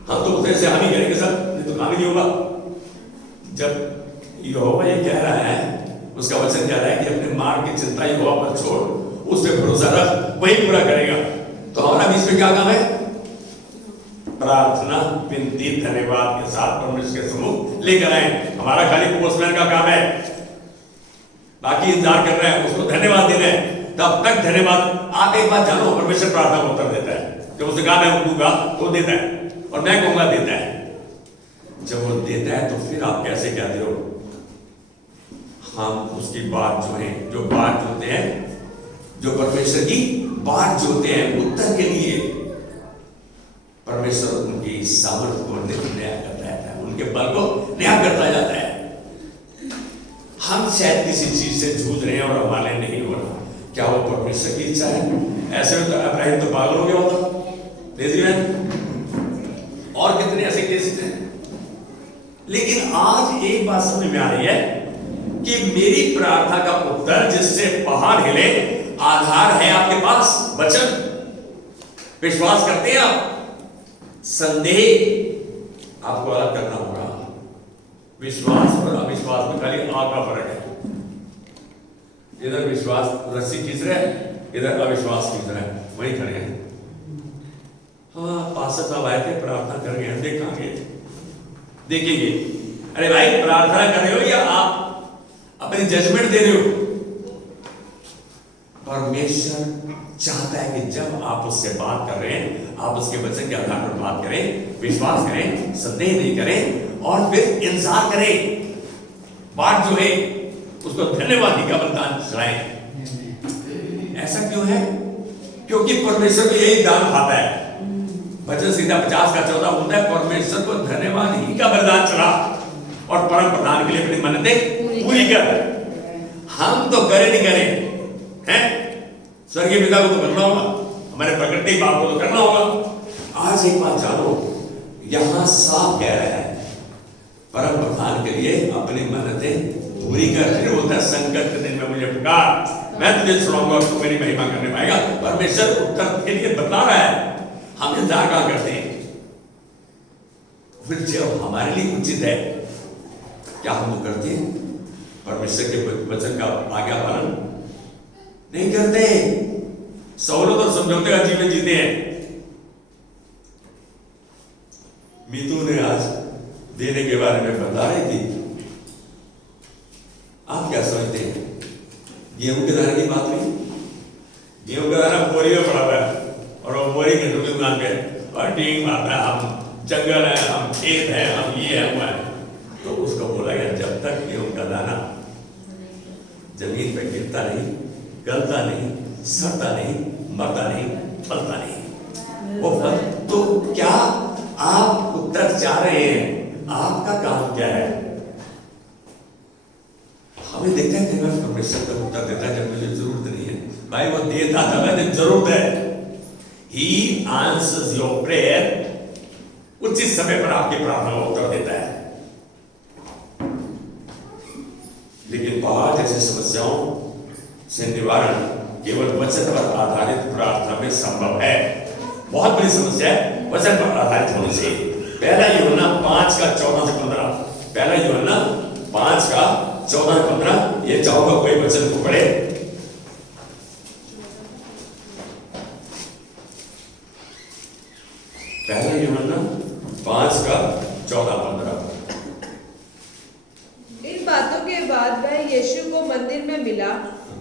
हम तो उतरे से हम ही करेंगे सर, नहीं तो काम ही नहीं होगा। जब यहोवा ये कह रहा है, उसका वचन कह रहा है कि अपने मार्ग की चिंता यहोवा पर छोड़, उस पे भरोसा रख, वही पूरा करेगा। तो हमारा बीच में क्या काम है? प्रार्थना, विनती, धन्यवाद के साथ परमेश्वर के सम्मुख लेकर आए। हमारा खाली पोस्टमैन का काम है, बाकी इंतजार कर रहे हैं, उसको धन्यवाद देना है। तब तक धन्यवाद। आप एक बात जानो, परमेश्वर प्रार्थना को उत्तर देता है। जब उसने कहा मैं दूंगा तो देता है, और मैं कहूंगा देता है। जब वो देता है तो फिर आप कैसे कहते हो हम उसकी बात जो है, जो बात जोते हैं, जो परमेश्वर की बात जोते हैं उत्तर के लिए, परमेश्वर उनकी सामर्थ्य को नया करता है, उनके बल को नया करता जाता है। हम शायद किसी चीज से जूझ रहे हैं और हमारे नहीं हो रहा, क्या वो परमेश्वर की इच्छा है? ऐसे में तो अब्राहिम तो पागल हो गया होता। और कितने ऐसे केसेस हैं। लेकिन आज एक बात समझ में आ रही है कि मेरी प्रार्थना का उत्तर जिससे पहाड़ हिले, आधार है आपके पास वचन। विश्वास करते हैं आप? संदेह आपको अलग करना होगा। विश्वास और अविश्वास में खाली आग का फर्क है। इधर विश्वास रस्सी खींच रहे हैं, इधर अविश्वास खींच रहे हैं, वही खड़े हैं। हाँ, पास्टर साहब आए थे, प्रार्थना करेंगे, हम देखेंगे। अरे भाई, प्रार्थना कर रहे हो या आप अपनी जजमेंट दे रहे हो? परमेश्वर चाहता है कि जब आप उससे बात कर रहे हैं, आप उसके वचन के आधार पर बात करें, विश्वास करें, संदेह नहीं करें, और फिर इंतजार करें। बात जो है उसको धन्यवाद का बलिदान चढ़ाएं। ऐसा क्यों है? क्योंकि परमेश्वर को यही दान खाता है। वचन सीधा 50 का 14 बोलता है परमेश्वर को धन्यवाद ही का बलिदान चढ़ा और परम प्रधान के लिए अपनी मन्नतें पूरी कर। हम तो करे नहीं करे हैं, स्वर्गीय पिता को तो करना होगा, हमारे प्रकृति बाप को तो करना होगा। आज एक बात जानो, यहां साफ कह रहा है परम प्रधान के लिए अपनी मन्नतें पूरी कर। फिर बोलता है संकट के दिन में मुझे पुकार, मैं तुझे छुड़ाऊंगा और तू मेरी महिमा करने पाएगा। परमेश्वर उत्तर के लिए बता रहा है, हम इंतजार कहां करते हैं? फिर जब हमारे लिए उचित है, क्या हम वो करते हैं? परमेश्वर के वचन का आज्ञा पालन नहीं करते, सहूलत और समझौते का जीवन जीते हैं। मीतू ने आज देने के बारे में बता रही थी। आप क्या समझते हैं? गेहूं के दाने की बात हुई। गेहूं का दाना बोरी में पड़ा हुआ है और वो बोरी के दुकान पे और टीम मारता है, हम जंगल है, हम खेत है, हम ये है वो है। तो उसको बोला गया जब तक गेहूं का दाना जमीन पे गिरता नहीं, गलता नहीं, सड़ता नहीं, मरता नहीं, फलता नहीं, वो फल। तो क्या आप उत्तर चाह रहे हैं? आपका काम क्या है? हमें देखते हैं कि परमेश्वर का उत्तर देता है जब मुझे जरूरत नहीं है। भाई वो देता था जब जरूरत है। He answers your prayer, उचित समय पर आपकी प्रार्थना का उत्तर देता है। लेकिन बहुत ऐसी समस्याओं से निवारण केवल वचन पर आधारित प्रार्थना में संभव है। बहुत बड़ी समस्या है वचन पर आधारित होने से। पहला यूहन्ना 5:14-15, पहला यूहन्ना 5:14-15, ये चाहोगा कोई वचन को पढ़े। पहला यूहन्ना 5:14-15। इन बातों के बाद वह यीशु को मंदिर में मिला।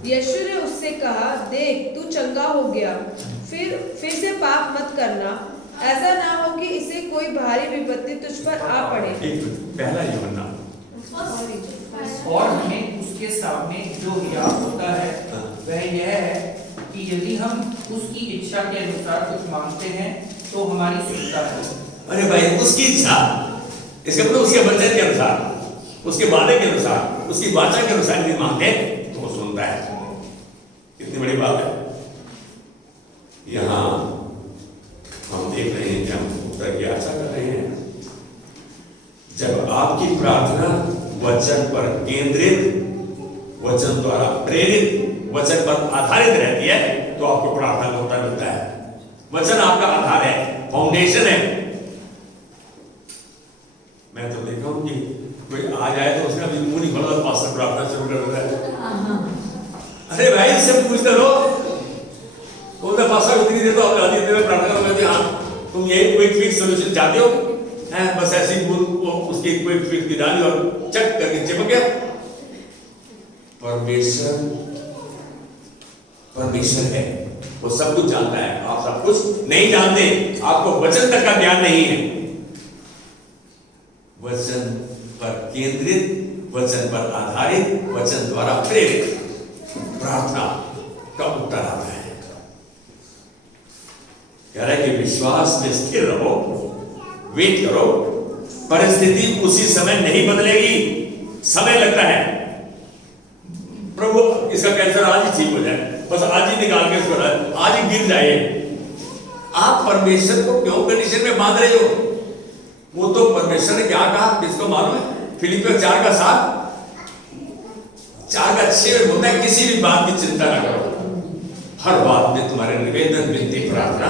यीशु ने उससे कहा, देख तू चंगा हो गया, फिर से पाप मत करना, ऐसा ना हो कि इसे कोई भारी विपत्ति तुझ पर आ पड़े। पहला यूहन्ना। और हमें उसके सामने जो याद होता है वह यह है कि यदि हम उसकी इच्छा के अनुसार कुछ मांगते हैं तो हमारी सुनता है। अरे भाई उसकी इच्छा, इसका मतलब उसके वचन के अनुसार, उसके वादे के अनुसार, उसकी वाचा के अनुसार यदि मांगते हैं तो वो सुनता है। कितनी बड़ी बात है। यहाँ हम देख रहे हैं कि हम उत्तर की आशा कर रहे हैं। जब आपकी प्रार्थना वचन पर केंद्रित, वचन द्वारा प्रेरित, वचन पर आधारित रहती है तो आपको प्रार्थना का उत्तर मिलता है। वचन आपका आधार है, फाउंडेशन है। मैं तो देखा हूं कि कोई आ जाए तो उसका भी मुंह नहीं खोला, पास्टर प्रार्थना शुरू कर देता है। अरे भाई इससे पूछते लो, बोलते पास्टर उतनी देर तो आप आधी देर में प्रार्थना करोगे। हाँ तुम यही क्विक फिक्स सॉल्यूशन चाहते हो, बस ऐसी वो उसकी क्विक फिक्स की डाली और चक करके चिपक गया। परमेश्वर है, वो सब कुछ जानता है, आप सब कुछ नहीं जानते, आपको वचन तक का ज्ञान नहीं है। वचन पर केंद्रित, वचन पर आधारित, वचन द्वारा प्रेरित प्रार्थना का उत्तर आता है। कह रहा है कि विश्वास में स्थिर रहो, वेट करो, परिस्थिति उसी समय नहीं बदलेगी, समय लगता है। प्रभु इसका कैंसर आज ही ठीक हो जाए, बस आज ही निकाल के इसको आज ही गिर जाए। आप परमेश्वर को क्यों कंडीशन में बांध रहे हो? वो तो परमेश्वर ने क्या कहा किसको मालूम है? फिलिपियों 4:7, 4:6 में बोलता है किसी भी बात की चिंता न करो, हर बात में तुम्हारे निवेदन, विनती, प्रार्थना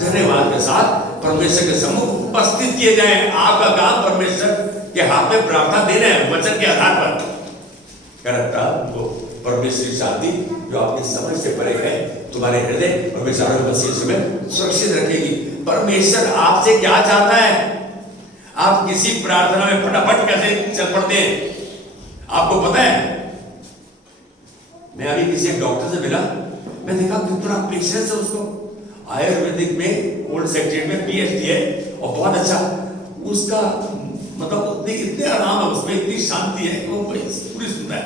धन्यवाद के साथ परमेश्वर के सम्मुख उपस्थित किए जाए। आपका काम परमेश्वर के हाथ में प्रार्थना देना है वचन के आधार पर। करता वो परमेश्वरी शांति जो आपकी समझ से परे है तुम्हारे हृदय और विचारों में सुरक्षित रखेगी। परमेश्वर आपसे क्या चाहता है? आप किसी प्रार्थना में फटाफट कैसे चल पड़ते हैं? आपको पता है, मैं अभी किसी डॉक्टर से मिला, मैं देखा कितना पेशेंस है उसको। आयुर्वेदिक में ओल्ड सेक्रेटरी में PhD है और बहुत अच्छा उसका मतलब इतने आराम है उसमें, इतनी शांति है वो पूरी सुनता है।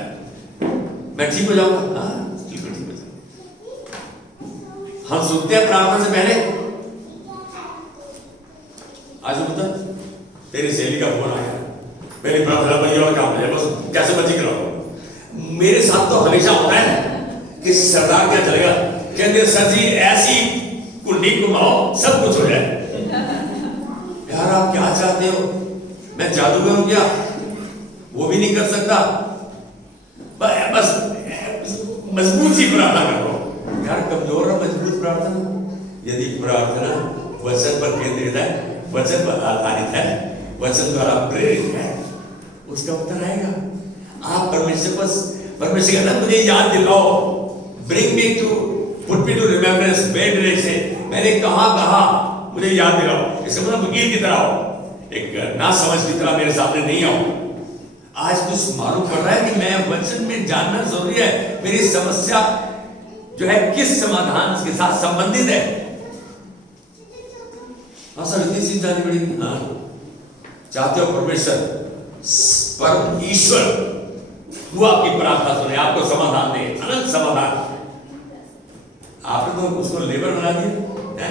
मैं ठीक हो जाऊंगा, हाँ बिल्कुल ठीक हो जाऊंगा। हम सुनते हैं प्रार्थना से पहले। आज बता तेरी सहेली का फोन आया, मेरी प्रार्थना बनी और काम है, बस कैसे बची कराओ। मेरे साथ तो हमेशा होता है कि सरदार क्या चलेगा, कहते सर जी ऐसी कुंडी घुमाओ सब कुछ हो जाए। यार आप क्या चाहते हो? मैं जादूगर हूं क्या? वो भी नहीं कर सकता। बस मजबूत सी प्रार्थना करो यार, कमजोर और मजबूत प्रार्थना। यदि प्रार्थना वचन पर केंद्रित है, वचन पर आधारित है, वचन द्वारा प्रेरित है, उसका उत्तर आएगा। आप परमेश्वर कहता है मुझे याद दिलाओ, bring me to put me to remembrance, where से मैंने कहा मुझे याद दिलाओ। इसका मतलब वकील की तरह हो, एक ना समझ की तरह मेरे सामने नहीं आओ। आज कुछ मालूम पड़ रहा है कि मैं वचन में जानना जरूरी है, मेरी समस्या जो है किस समाधान के साथ संबंधित है। जानी बड़ी चाहते हो परमेश्वर परम ईश्वर वो आपकी प्रार्थना सुने, आपको समाधान दे, अनंत समाधान। आपने तो उसको लेबर बना दिया है।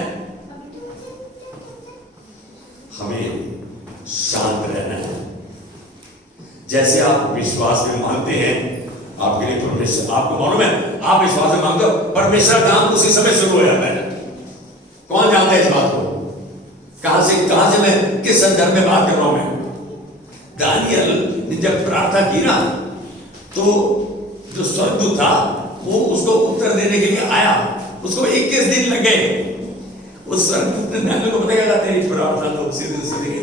हमें शांत रहना है। जैसे आप विश्वास में मानते हैं, आपके लिए परमेश्वर, आपको मालूम है आप विश्वास में मांगते हो, परमेश्वर का काम उसी समय शुरू हो जाता है। कौन जानता है इस बात को? कहां से मैं किस संदर्भ में बात कर रहा हूं? मैं दानियल ने जब प्रार्थना की ना, तो जो स्वर्गदूत था वो उसको उत्तर देने के लिए आया, उसको 21 दिन लग गए। उस स्वर्गदूत ने दानियल को बताया तेरी प्रार्थना तो सीधी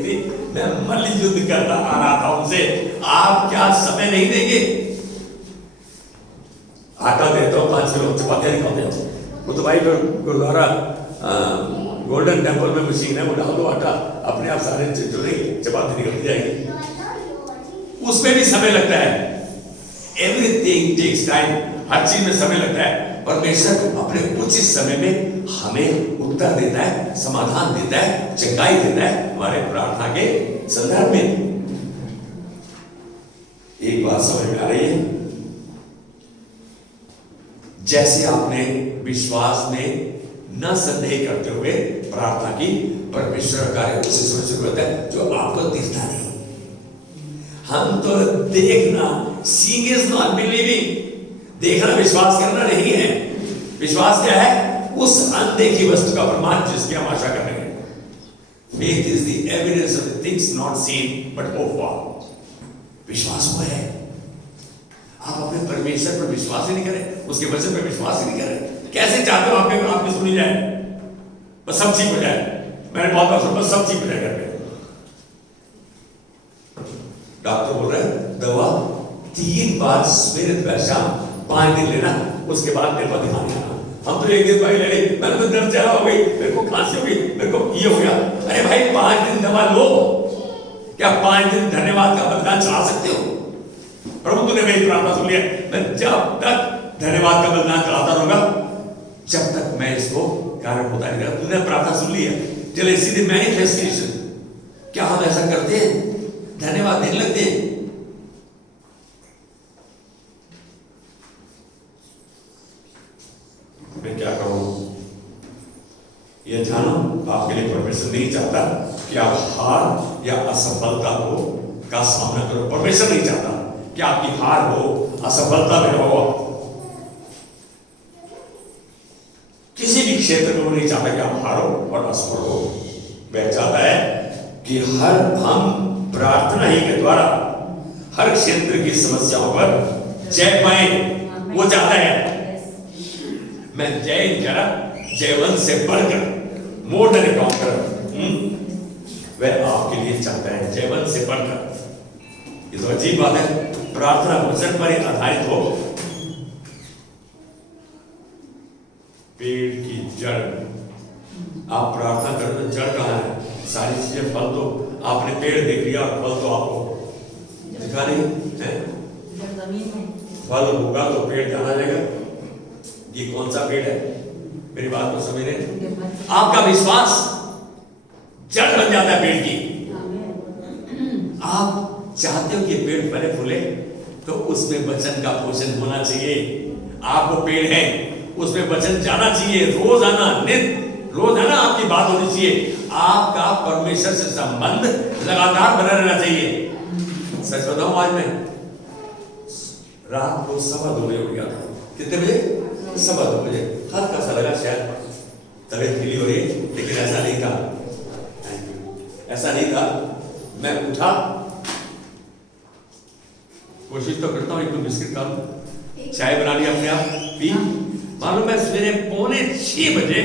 थी, मैं मल्ल युद्ध करता आ रहा था उनसे, आप क्या समय नहीं देंगे? आटा देता हूँ 5 किलो, चपातियां नहीं खाते हो। वो तो भाई गुरुद्वारा गोल्डन टेम्पल में मशीन है, वो डाल दो आटा, अपने आप सारे चपाती निकलती जाएगी। उसमें भी समय लगता है। एवरीथिंग टेक्स टाइम, हर चीज में समय लगता है। परमेश्वर अपने उचित समय में हमें उत्तर देता है, समाधान देता है, चंगाई देता है हमारे प्रार्थना के संदर्भ में। एक बात समझ में आ रही है? जैसे आपने विश्वास में न संदेह करते हुए प्रार्थना की, परमेश्वर का कार्य उसी समय शुरू होता है जो आपको दिखता नहीं। हम तो देखना, सीइंग इज नॉट बिलीविंग, देखना विश्वास करना नहीं है। विश्वास क्या है? उस अनदेखी वस्तु का प्रमाण जिसकी हम आशा कर रहे हैं। Faith is the evidence of the things not seen but hoped for. विश्वास वो है। आप अपने परमेश्वर पर विश्वास ही नहीं करें, उसके वचन पर विश्वास ही नहीं करें, कैसे चाहते हो आपकी सुनी जाए, बस सब ठीक हो जाए? मैंने बहुत बार सुना बस सब ठीक हो जाए घर पे। डॉक्टर बोल रहे हैं दवा 3 बार सवेरे दोपहर शाम 5 दिन लेना, उसके बाद मेरे को दिखाने आना। हम तो 1 दिन दवाई ले ली, मैंने तो दर्द ज्यादा हो गई, मेरे को खांसी हो गई, मेरे को ये हो गया। अरे भाई 5 दिन दवा लो, क्या 5 दिन धन्यवाद का बलिदान चढ़ा सकते हो? प्रभु तूने मेरी प्रार्थना सुन लिया, मैं जब तक धन्यवाद का बलिदान चढ़ाता रहूंगा, जब तक मैं इसको कारण होता नहीं करा। तूने प्रार्थना सुन ली है, चले सीधे मैनिफेस्टेशन। क्या हम ऐसा करते हैं? धन्यवाद देने लगते हैं। मैं क्या कहूं, यह जानो आपके लिए परमेश्वर नहीं चाहता कि आप हार या असफलता का सामना करो। परमेश्वर नहीं चाहता कि आपकी हार हो, असफलता में रहो। किसी भी क्षेत्र में वो नहीं चाहता कि आप हारो और असफल हो। वह चाहता है कि हम प्रार्थना ही के द्वारा हर क्षेत्र की समस्याओं पर जय पाए। वो चाहता है मैं जय जरा जयवंत से बढ़कर मोर देन ए कॉन्करर, वह आपके लिए चाहता है जयवंत से बढ़कर। ये तो अजीब बात है। प्रार्थना वचन पर ही आधारित हो। पेड़ की जड़, आप प्रार्थना करें तो जड़ कहाँ है? सारी चीजें, फल तो आपने पेड़ देख लिया, फल तो आपको दिखा नहीं है। फल होगा तो पेड़ जाना जाएगा। ये कौन सा पेड़ है? मेरी बात को समझ रहे? आपका विश्वास जड़ बन जाता है पेड़ की। आप चाहते हो कि पेड़ फले फूले, तो उसमें वचन का पोषण होना चाहिए। आपको पेड़ है, उसमें वचन जाना चाहिए, रोजाना रोजाना आपकी बात होनी चाहिए। आपका परमेश्वर से संबंध लगातार बना रहना चाहिए। सच बताऊं, आज मैं रात को 2:15 बजे उठ गया था। कितने बजे? 2:15 बजे। हल्का सा लगा शायद तबीयत ढीली हो रही है, लेकिन ऐसा नहीं था। ऐसा नहीं था। मैं उठा, कोशिश तो करता हूँ एक बिस्किट खा लूं, चाय बना ली अपने आप, पी। मालूम है सवेरे 5:45 बजे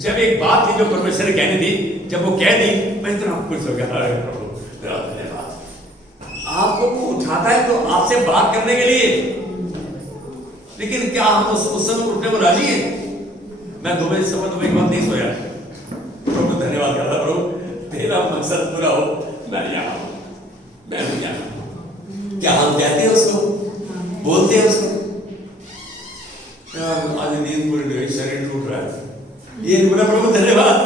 जब एक बात थी जो परमेश्वर ने कहनी थी, जब वो कह दी, मैं इतना खुश हो गया। आपको वो उठाता आता है तो आपसे बात करने के लिए, लेकिन क्या हम उस समय उठने को राजी हैं? मैं दुबई समय दुबई के बाद नहीं सोया। प्रभु धन्यवाद करता, प्रभु तेरा मकसद पूरा हो, मैं यहाँ मैं भी यहाँ। क्या हम कहते हैं उसको, बोलते हैं उसको? आज नींद पूरी नहीं हुई, शरीर टूट रहा है, ये नहीं बोला प्रभु धन्यवाद।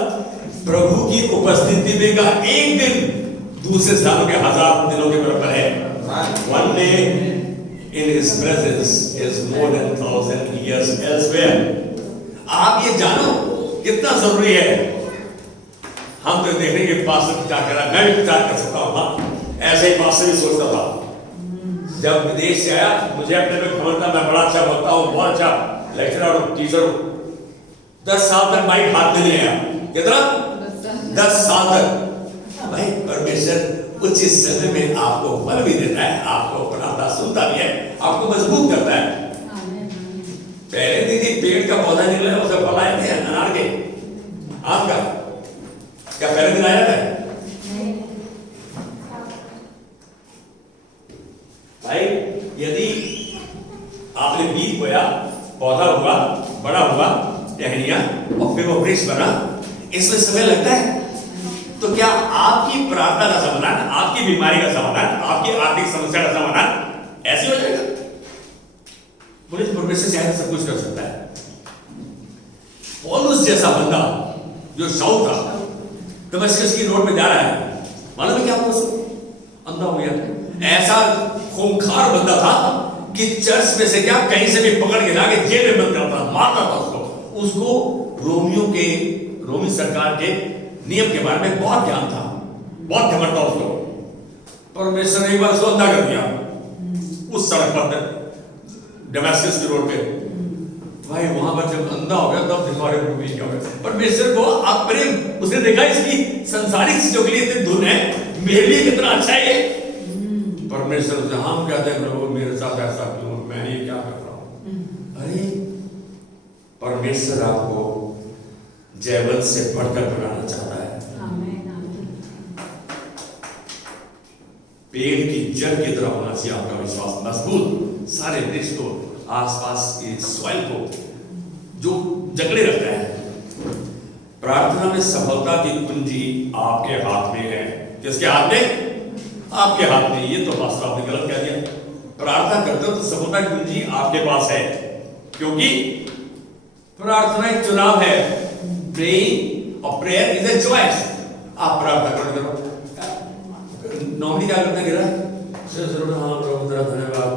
प्रभु की उपस्थिति में का एक दिन दूसरे स्थानों के 1000 दिनों के बराबर है। One day in His presence is more than 1000 years elsewhere. आप ये जानो कितना जरूरी है। हम तो देखने के पास विचार कर रहा, मैं भी विचार कर सकता हूँ। हाँ, ऐसे ही पास से भी सोचता था। जब विदेश से आया, मुझे अपने पे खबर था मैं बड़ा अच्छा बोलता हूँ, बहुत अच्छा लेक्चरर और टीचर हूँ। 10 साल तक माइक हाथ में नहीं आया। कितना? 10 साल तक। भाई परमेश्वर उचित समय में आपको फल भी देता है, आपको प्रार्थना सुनता भी है, आपको मजबूत करता है। पहले दीदी पेड़ का पौधा निकला है, उसे फल आए थे अनार के, आम का, क्या पहले दिन आया था? भाई यदि आपने बीज बोया, पौधा हुआ, बड़ा हुआ, टहनियां, और फिर वो वृक्ष बना, इसमें समय लगता है। तो क्या आपकी प्रार्थना का समाधान, आपकी बीमारी का समाधान, आपकी आर्थिक समस्या का समाधान ऐसे हो जाएगा? बोले परमेश्वर चाहे सब कुछ कर सकता है। पौलुस जैसा बंदा जो शाऊल था, दमिश्क की रोड में जा रहा है, मालूम है क्या हुआ उसको? अंधा हो गया। ऐसा खूंखार बंदा था कि चर्च में से क्या कहीं से भी पकड़ के लाके जेल में बंद करता, मारता था उसको। रोमी सरकार के नियम के बारे में बहुत ज्ञान था, बहुत घमंड था उसको। परमेश्वर ने एक बार उसको अंधा कर दिया उस सड़क पर, दमिश्क की रोड पे। भाई वहां पर जब अंधा हो गया तब दिखारे भी क्या हो गया। परमेश्वर को आप प्रेम, उसने देखा इसकी संसारिक चीजों के लिए इतनी धुन है, मेरे लिए कितना अच्छा है ये। परमेश्वर से हम कहते हैं प्रभु मेरे साथ ऐसा क्यों, मैं ये क्या कर रहा हूं? अरे परमेश्वर आपको जयवंत से बढ़कर बनाना चाहता है। पेड़ की जड़ की तरह होना चाहिए आपका विश्वास मजबूत, सारे वृक्ष को, आसपास की सॉइल को जो जकड़े रखता है। प्रार्थना में सफलता की कुंजी आपके हाथ में है। किसके हाथ में? आपके हाथ में। ये तो पास्टर आपने गलत कह दिया। प्रार्थना करते हो तो सफलता की कुंजी आपके पास है, क्योंकि प्रार्थना एक चुनाव है। प्रेइंग और प्रेयर इज ए चॉइस। आप प्रार्थना करो। नॉर्मली क्या करते हैं? हाँ प्रभु तेरा धन्यवाद,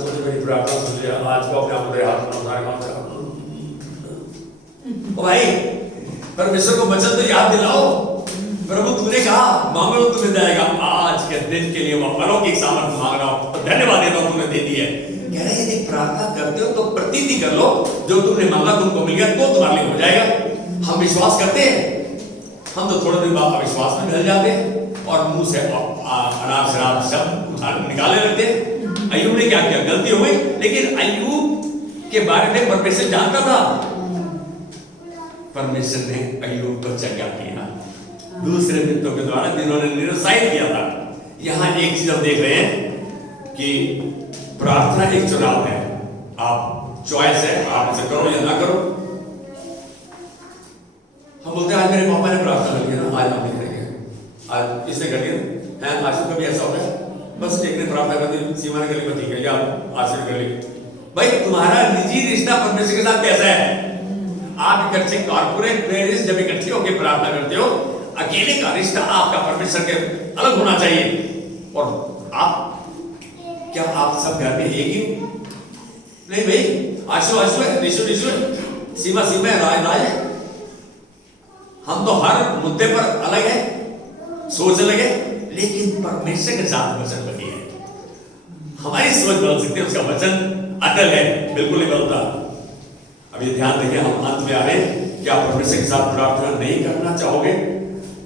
तूने मेरी प्रार्थना सुन लिया, आज को अपने आप हाथ में उठाए मांग। भाई परमेश्वर को वचन तो याद दिलाओ। प्रभु तूने कहा मांगो तो मिल जाएगा। आज के दिन के लिए मैं अलौकिक सामर्थ्य मांग रहा हूं, धन्यवाद देता हूं तूने दे दी है। कह रहा है यदि प्रार्थना करते हो तो प्रतीति कर लो, जो तुमने मांगा तुमको मिल गया तो तुम्हारे लिए हो जाएगा। हम विश्वास करते हैं, हम तो थोड़े दिन बाद अविश्वास में ढल जाते हैं और मुंह से अनाप शराब शब्द निकाले रहते हैं। अय्यूब ने क्या किया? गलती हो गई, लेकिन अय्यूब के बारे में परमेश्वर जानता था। परमेश्वर ने अय्यूब को चंगा किया दूसरे मित्रों के द्वारा जिन्होंने निरुत्साहित किया था। यहां एक चीज हम देख रहे हैं कि प्रार्थना एक चुनाव है, आप चॉइस है, आप इसे करो या ना करो। हम बोलते हैं आज मेरे पापा ने प्रार्थना कर लिया ना, आज हम नहीं करेंगे, आज इसने कर लिया है। आज कभी ऐसा होता है बस एक ने प्रार्थना कर दी, सीमा ने कर ली, ठीक है, या आज से कर ली। भाई तुम्हारा निजी रिश्ता परमेश्वर के साथ कैसा है? आप इकट्ठे कॉर्पोरेट प्रेयर्स जब इकट्ठे होकर प्रार्थना करते हो, अकेले का रिश्ता आपका परमेश्वर के अलग होना चाहिए। और आप क्या आप सब घर में एक ही? नहीं भाई, आशु आशु है, निशु निशु है, सीमा सीमा है, राय राय है। हम तो हर मुद्दे पर अलग है, सोच अलग है, लेकिन परमेश्वर के साथ वचन बनी है। हमारी सोच बदल सकती है, उसका वचन अटल है, बिल्कुल नहीं बदलता। अभी ध्यान देखिए, हम अंत में आ रहे हैं। क्या परमेश्वर के साथ प्रार्थना नहीं करना चाहोगे?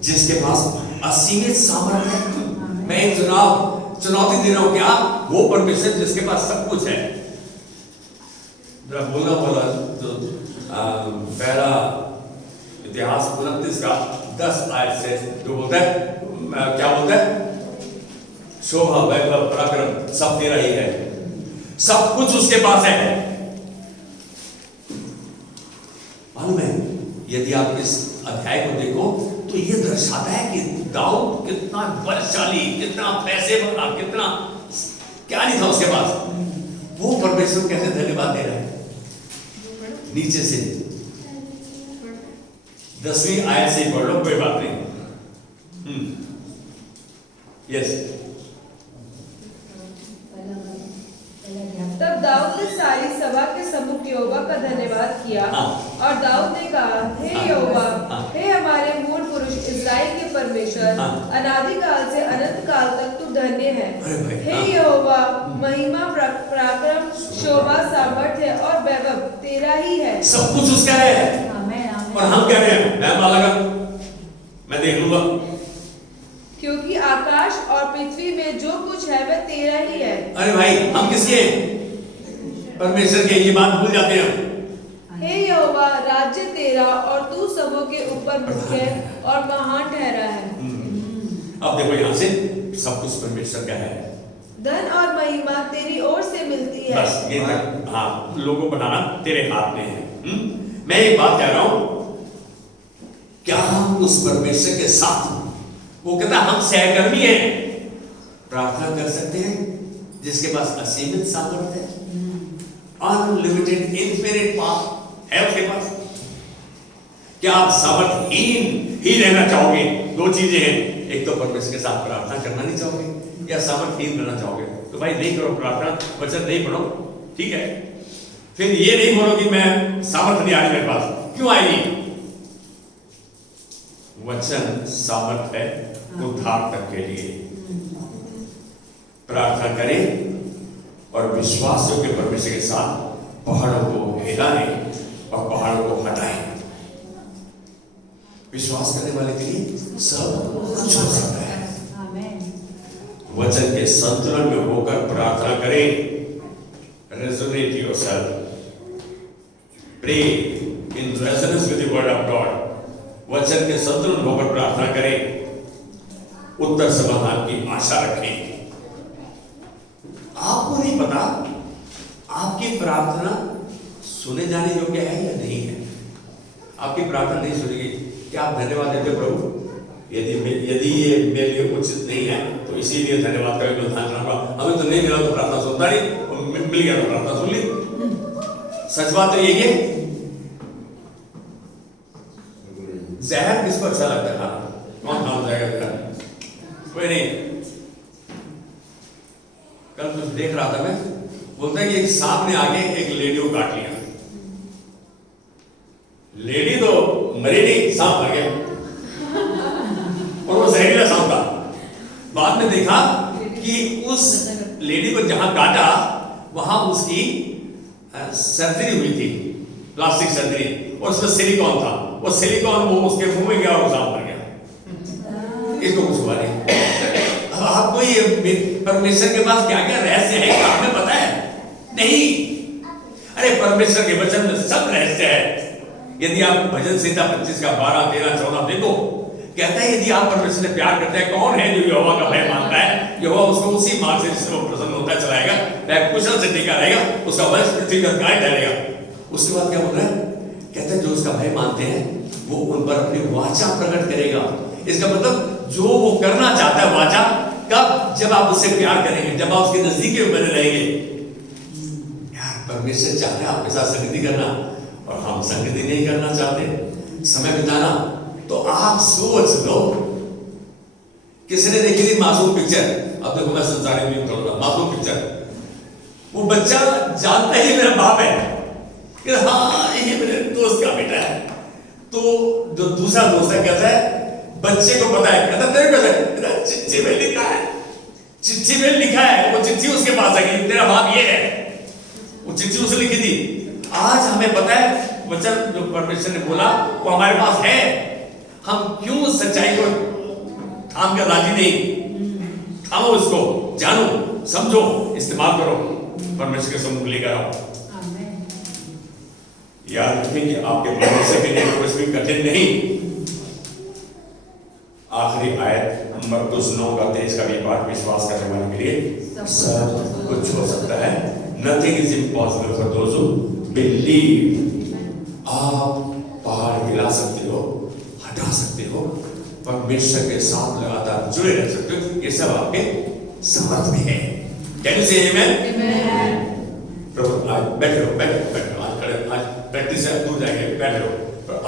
जिसके पास असीमित सामर्थ्य है। मैं एक चुनौती दे रहा हूं, क्या वो परमेश्वर जिसके पास सब कुछ है। जरा बोलना बोला तो पहला इतिहास 29 का 10 आयत से जो बोलता है, क्या बोलता है? शोभा, वैभव, पराक्रम सब तेरा ही है, सब कुछ उसके पास है। मालूम है, यदि आप इस अध्याय को देखो तो ये दर्शाता है कि दाऊद कितना बलशाली, कितना पैसे वाला, कितना क्या नहीं था उसके पास, वो परमेश्वर को कैसे धन्यवाद दे रहा है। नीचे से 10वीं आयत से ही पढ़ लो, कोई बात नहीं। यस। तब दाऊद ने सारी सभा के सम्मुख यहोवा का धन्यवाद किया। और दाऊद ने कहा, हे यहोवा, हे हमारे मूल पुरुष इस्राएल के परमेश्वर, अनादिकाल से अनंत काल तक तू धन्य है। हे यहोवा, महिमा, पराक्रम, शोभा, सामर्थ्य और वैभव तेरा ही है। सब कुछ उसका है। और हम कह रहे हैं मैं मालूगा, मैं देख लूंगा, क्योंकि आकाश और पृथ्वी में जो कुछ है वह तेरा ही है। अरे भाई, हम किसके हैं? परमेश्वर के। ये बात भूल जाते हैं। हे यहोवा, राज्य तेरा और तू सबों के ऊपर मुख्य और महान ठहरा है। अब देखो यहाँ से सब कुछ परमेश्वर का है। धन और महिमा तेरी ओर से मिलती है। बस ये तक, हाँ, लोगों बनाना तेरे हाथ में है। मैं एक बात कह रहा हूं, क्या हम उस परमेश्वर के साथ, वो कहता हम सहकर्मी हैं, प्रार्थना कर सकते हैं जिसके पास असीमित सामर्थ्य है, अनलिमिटेड इनफिनिट पावर है उसके पास? क्या आप सामर्थ्यहीन ही रहना चाहोगे? दो चीजें हैं, एक तो परमेश्वर के साथ प्रार्थना करना नहीं चाहोगे, या सामर्थ्यहीन रहना चाहोगे? तो भाई नहीं करो प्रार्थना, वचन नहीं पढ़ो, ठीक है। फिर ये नहीं बोलो कि मैं सामर्थ्य नहीं आ रही मेरे पास, क्यों आएगी? वचन सामर्थ्य है उद्धार तक के लिए। प्रार्थना करें और विश्वास योग्य परमेश्वर के साथ पहाड़ों को हिलाएं और पहाड़ों को हटाएं। विश्वास करने वाले के लिए सब कुछ हो सकता है। वचन के संतुलन में होकर प्रार्थना करें। Resonate yourself. Pray in resonance with the word of God. वचन के संतुलन होकर प्रार्थना करें। उत्तर समाधान की आशा रखें। आपको नहीं पता आपकी प्रार्थना सुने जाने योग्य है या नहीं है। आपकी प्रार्थना नहीं सुनेगी, क्या आप धन्यवाद देते प्रभु? यदि ये मेरे लिए उचित नहीं है तो इसीलिए धन्यवाद करें, हमें तो नहीं मिला तो प्रार्थना सुनता नहीं, मिल गया तो प्रार्थना सुन ली। सच बात तो यही है। जहर किसको अच्छा लगता है खाना? कौन खाना जाएगा जहर? कोई नहीं। कल कुछ देख रहा था मैं, बोलता है कि एक सांप ने आके एक लेडी को काट लिया। लेडी तो मरी नहीं, सांप मर गया, और वो जहरीला सांप था। बाद में देखा कि उस लेडी को जहां काटा वहां उसकी सर्जरी हुई थी, प्लास्टिक सर्जरी, और उसमें सिलिकॉन था। वो सिलिकॉन वो उसके मुंह में गया और सांप मर गया। इसको कुछ हुआ नहीं। अब आपको ये परमेश्वर के पास क्या क्या रहस्य है आपने पता है? नहीं। अरे परमेश्वर के वचन में सब रहस्य है। यदि आप भजन संहिता 25 का 12, 13, 14 देखो, कहता है यदि आप परमेश्वर से प्यार करते हैं, कौन है जो यहोवा का भय मानता है? यहोवा उसको उसी मार्ग से जिससे वो प्रसन्न होता है चलाएगा, वह कुशल से टिका रहेगा, उसका वंश पृथ्वी का गाय ठहरेगा। उसके बाद क्या बोल रहा है? कहता है जो उसका भय मानते हैं वो उन पर अपनी वाचा प्रकट करेगा। इसका मतलब जो वो करना चाहता है वाचा, कब? जब आप उससे प्यार करेंगे, जब आप उसके नजदीक में बने रहेंगे। यार परमेश्वर चाहते हैं आपके साथ संगति करना, और हम संगति नहीं करना चाहते, समय बिताना। तो आप सोच लो, किसी ने देखी थी मासूम पिक्चर? अब देखो मैं संसारी नहीं उतरूंगा, मासूम पिक्चर। वो बच्चा जानता ही मेरा बाप है कि हाँ ये मेरे दोस्त का बेटा है। तो जो दूसरा दोस्त है कहता है, बच्चे को पता है, कहता तेरे को चिट्ठी में लिखा है, चिट्ठी में लिखा है। वो चिट्ठी उसके पास है कि तेरा बाप ये है। वो चिट्ठी उसे लिखी थी। आज हमें पता है वचन जो परमेश्वर ने बोला वो हमारे पास है। हम क्यों सच्चाई को थाम कर राजी नहीं? थामो इसको, जानो, समझो, इस्तेमाल करो, परमेश्वर के सम्मुख लेकर आओ। याद रखें कि आपके परमेश्वर के लिए कुछ भी कठिन नहीं। आखिरी आयत मरकुस 9:23 का भी पाठ विश्वास करने वाले के लिए सब कुछ हो सकता है। Nothing is impossible for those who believe. आप पहाड़ हिला सकते हो, हटा सकते हो, परमेश्वर के साथ लगातार जुड़े रह सकते हो। ये सब आपके समर्थ में है। कैन यू से आमेन? प्रभु आज बैठे रहो, आज खड़े, आज प्रैक्टिस है, दूर जाएंगे, बैठे रहो,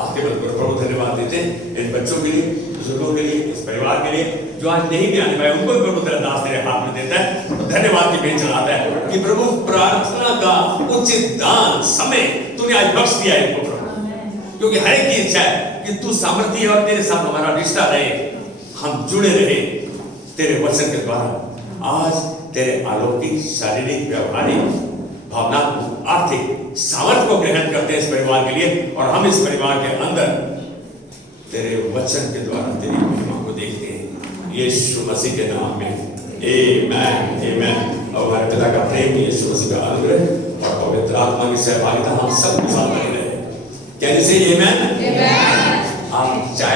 आते बल करो। प्रभु धन्यवाद देते हैं इन बच्चों के लिए, बुजुर्गों के लिए, इस परिवार के लिए जो आज नहीं भी आने पाए, उनको भी प्रभु तेरा दास तेरे हाथ में देता है। तो धन्यवाद की बेंच चलाता है कि प्रभु प्रार्थना का उचित दान समय तूने आज बख्श दिया है इनको प्रभु, क्योंकि हर एक की इच्छा है कि तू सामर्थ्य और तेरे साथ हमारा रिश्ता रहे, हम जुड़े रहे तेरे वचन के द्वारा। आज तेरे अलौकिक शारीरिक व्यवहारिक भावनात्मक आर्थिक सामर्थ्य को ग्रहण करते हैं इस परिवार के लिए, और हम इस परिवार के अंदर तेरे वचन के द्वारा तेरी महिमा को देखते हैं यीशु मसीह के नाम में। आमेन, आमेन। और हमारे पिता का प्रेम, यीशु मसीह का अनुग्रह और पवित्र आत्मा की सहभागिता हम सब के साथ बनी रहे। कैन यू से आमेन? आप चाहे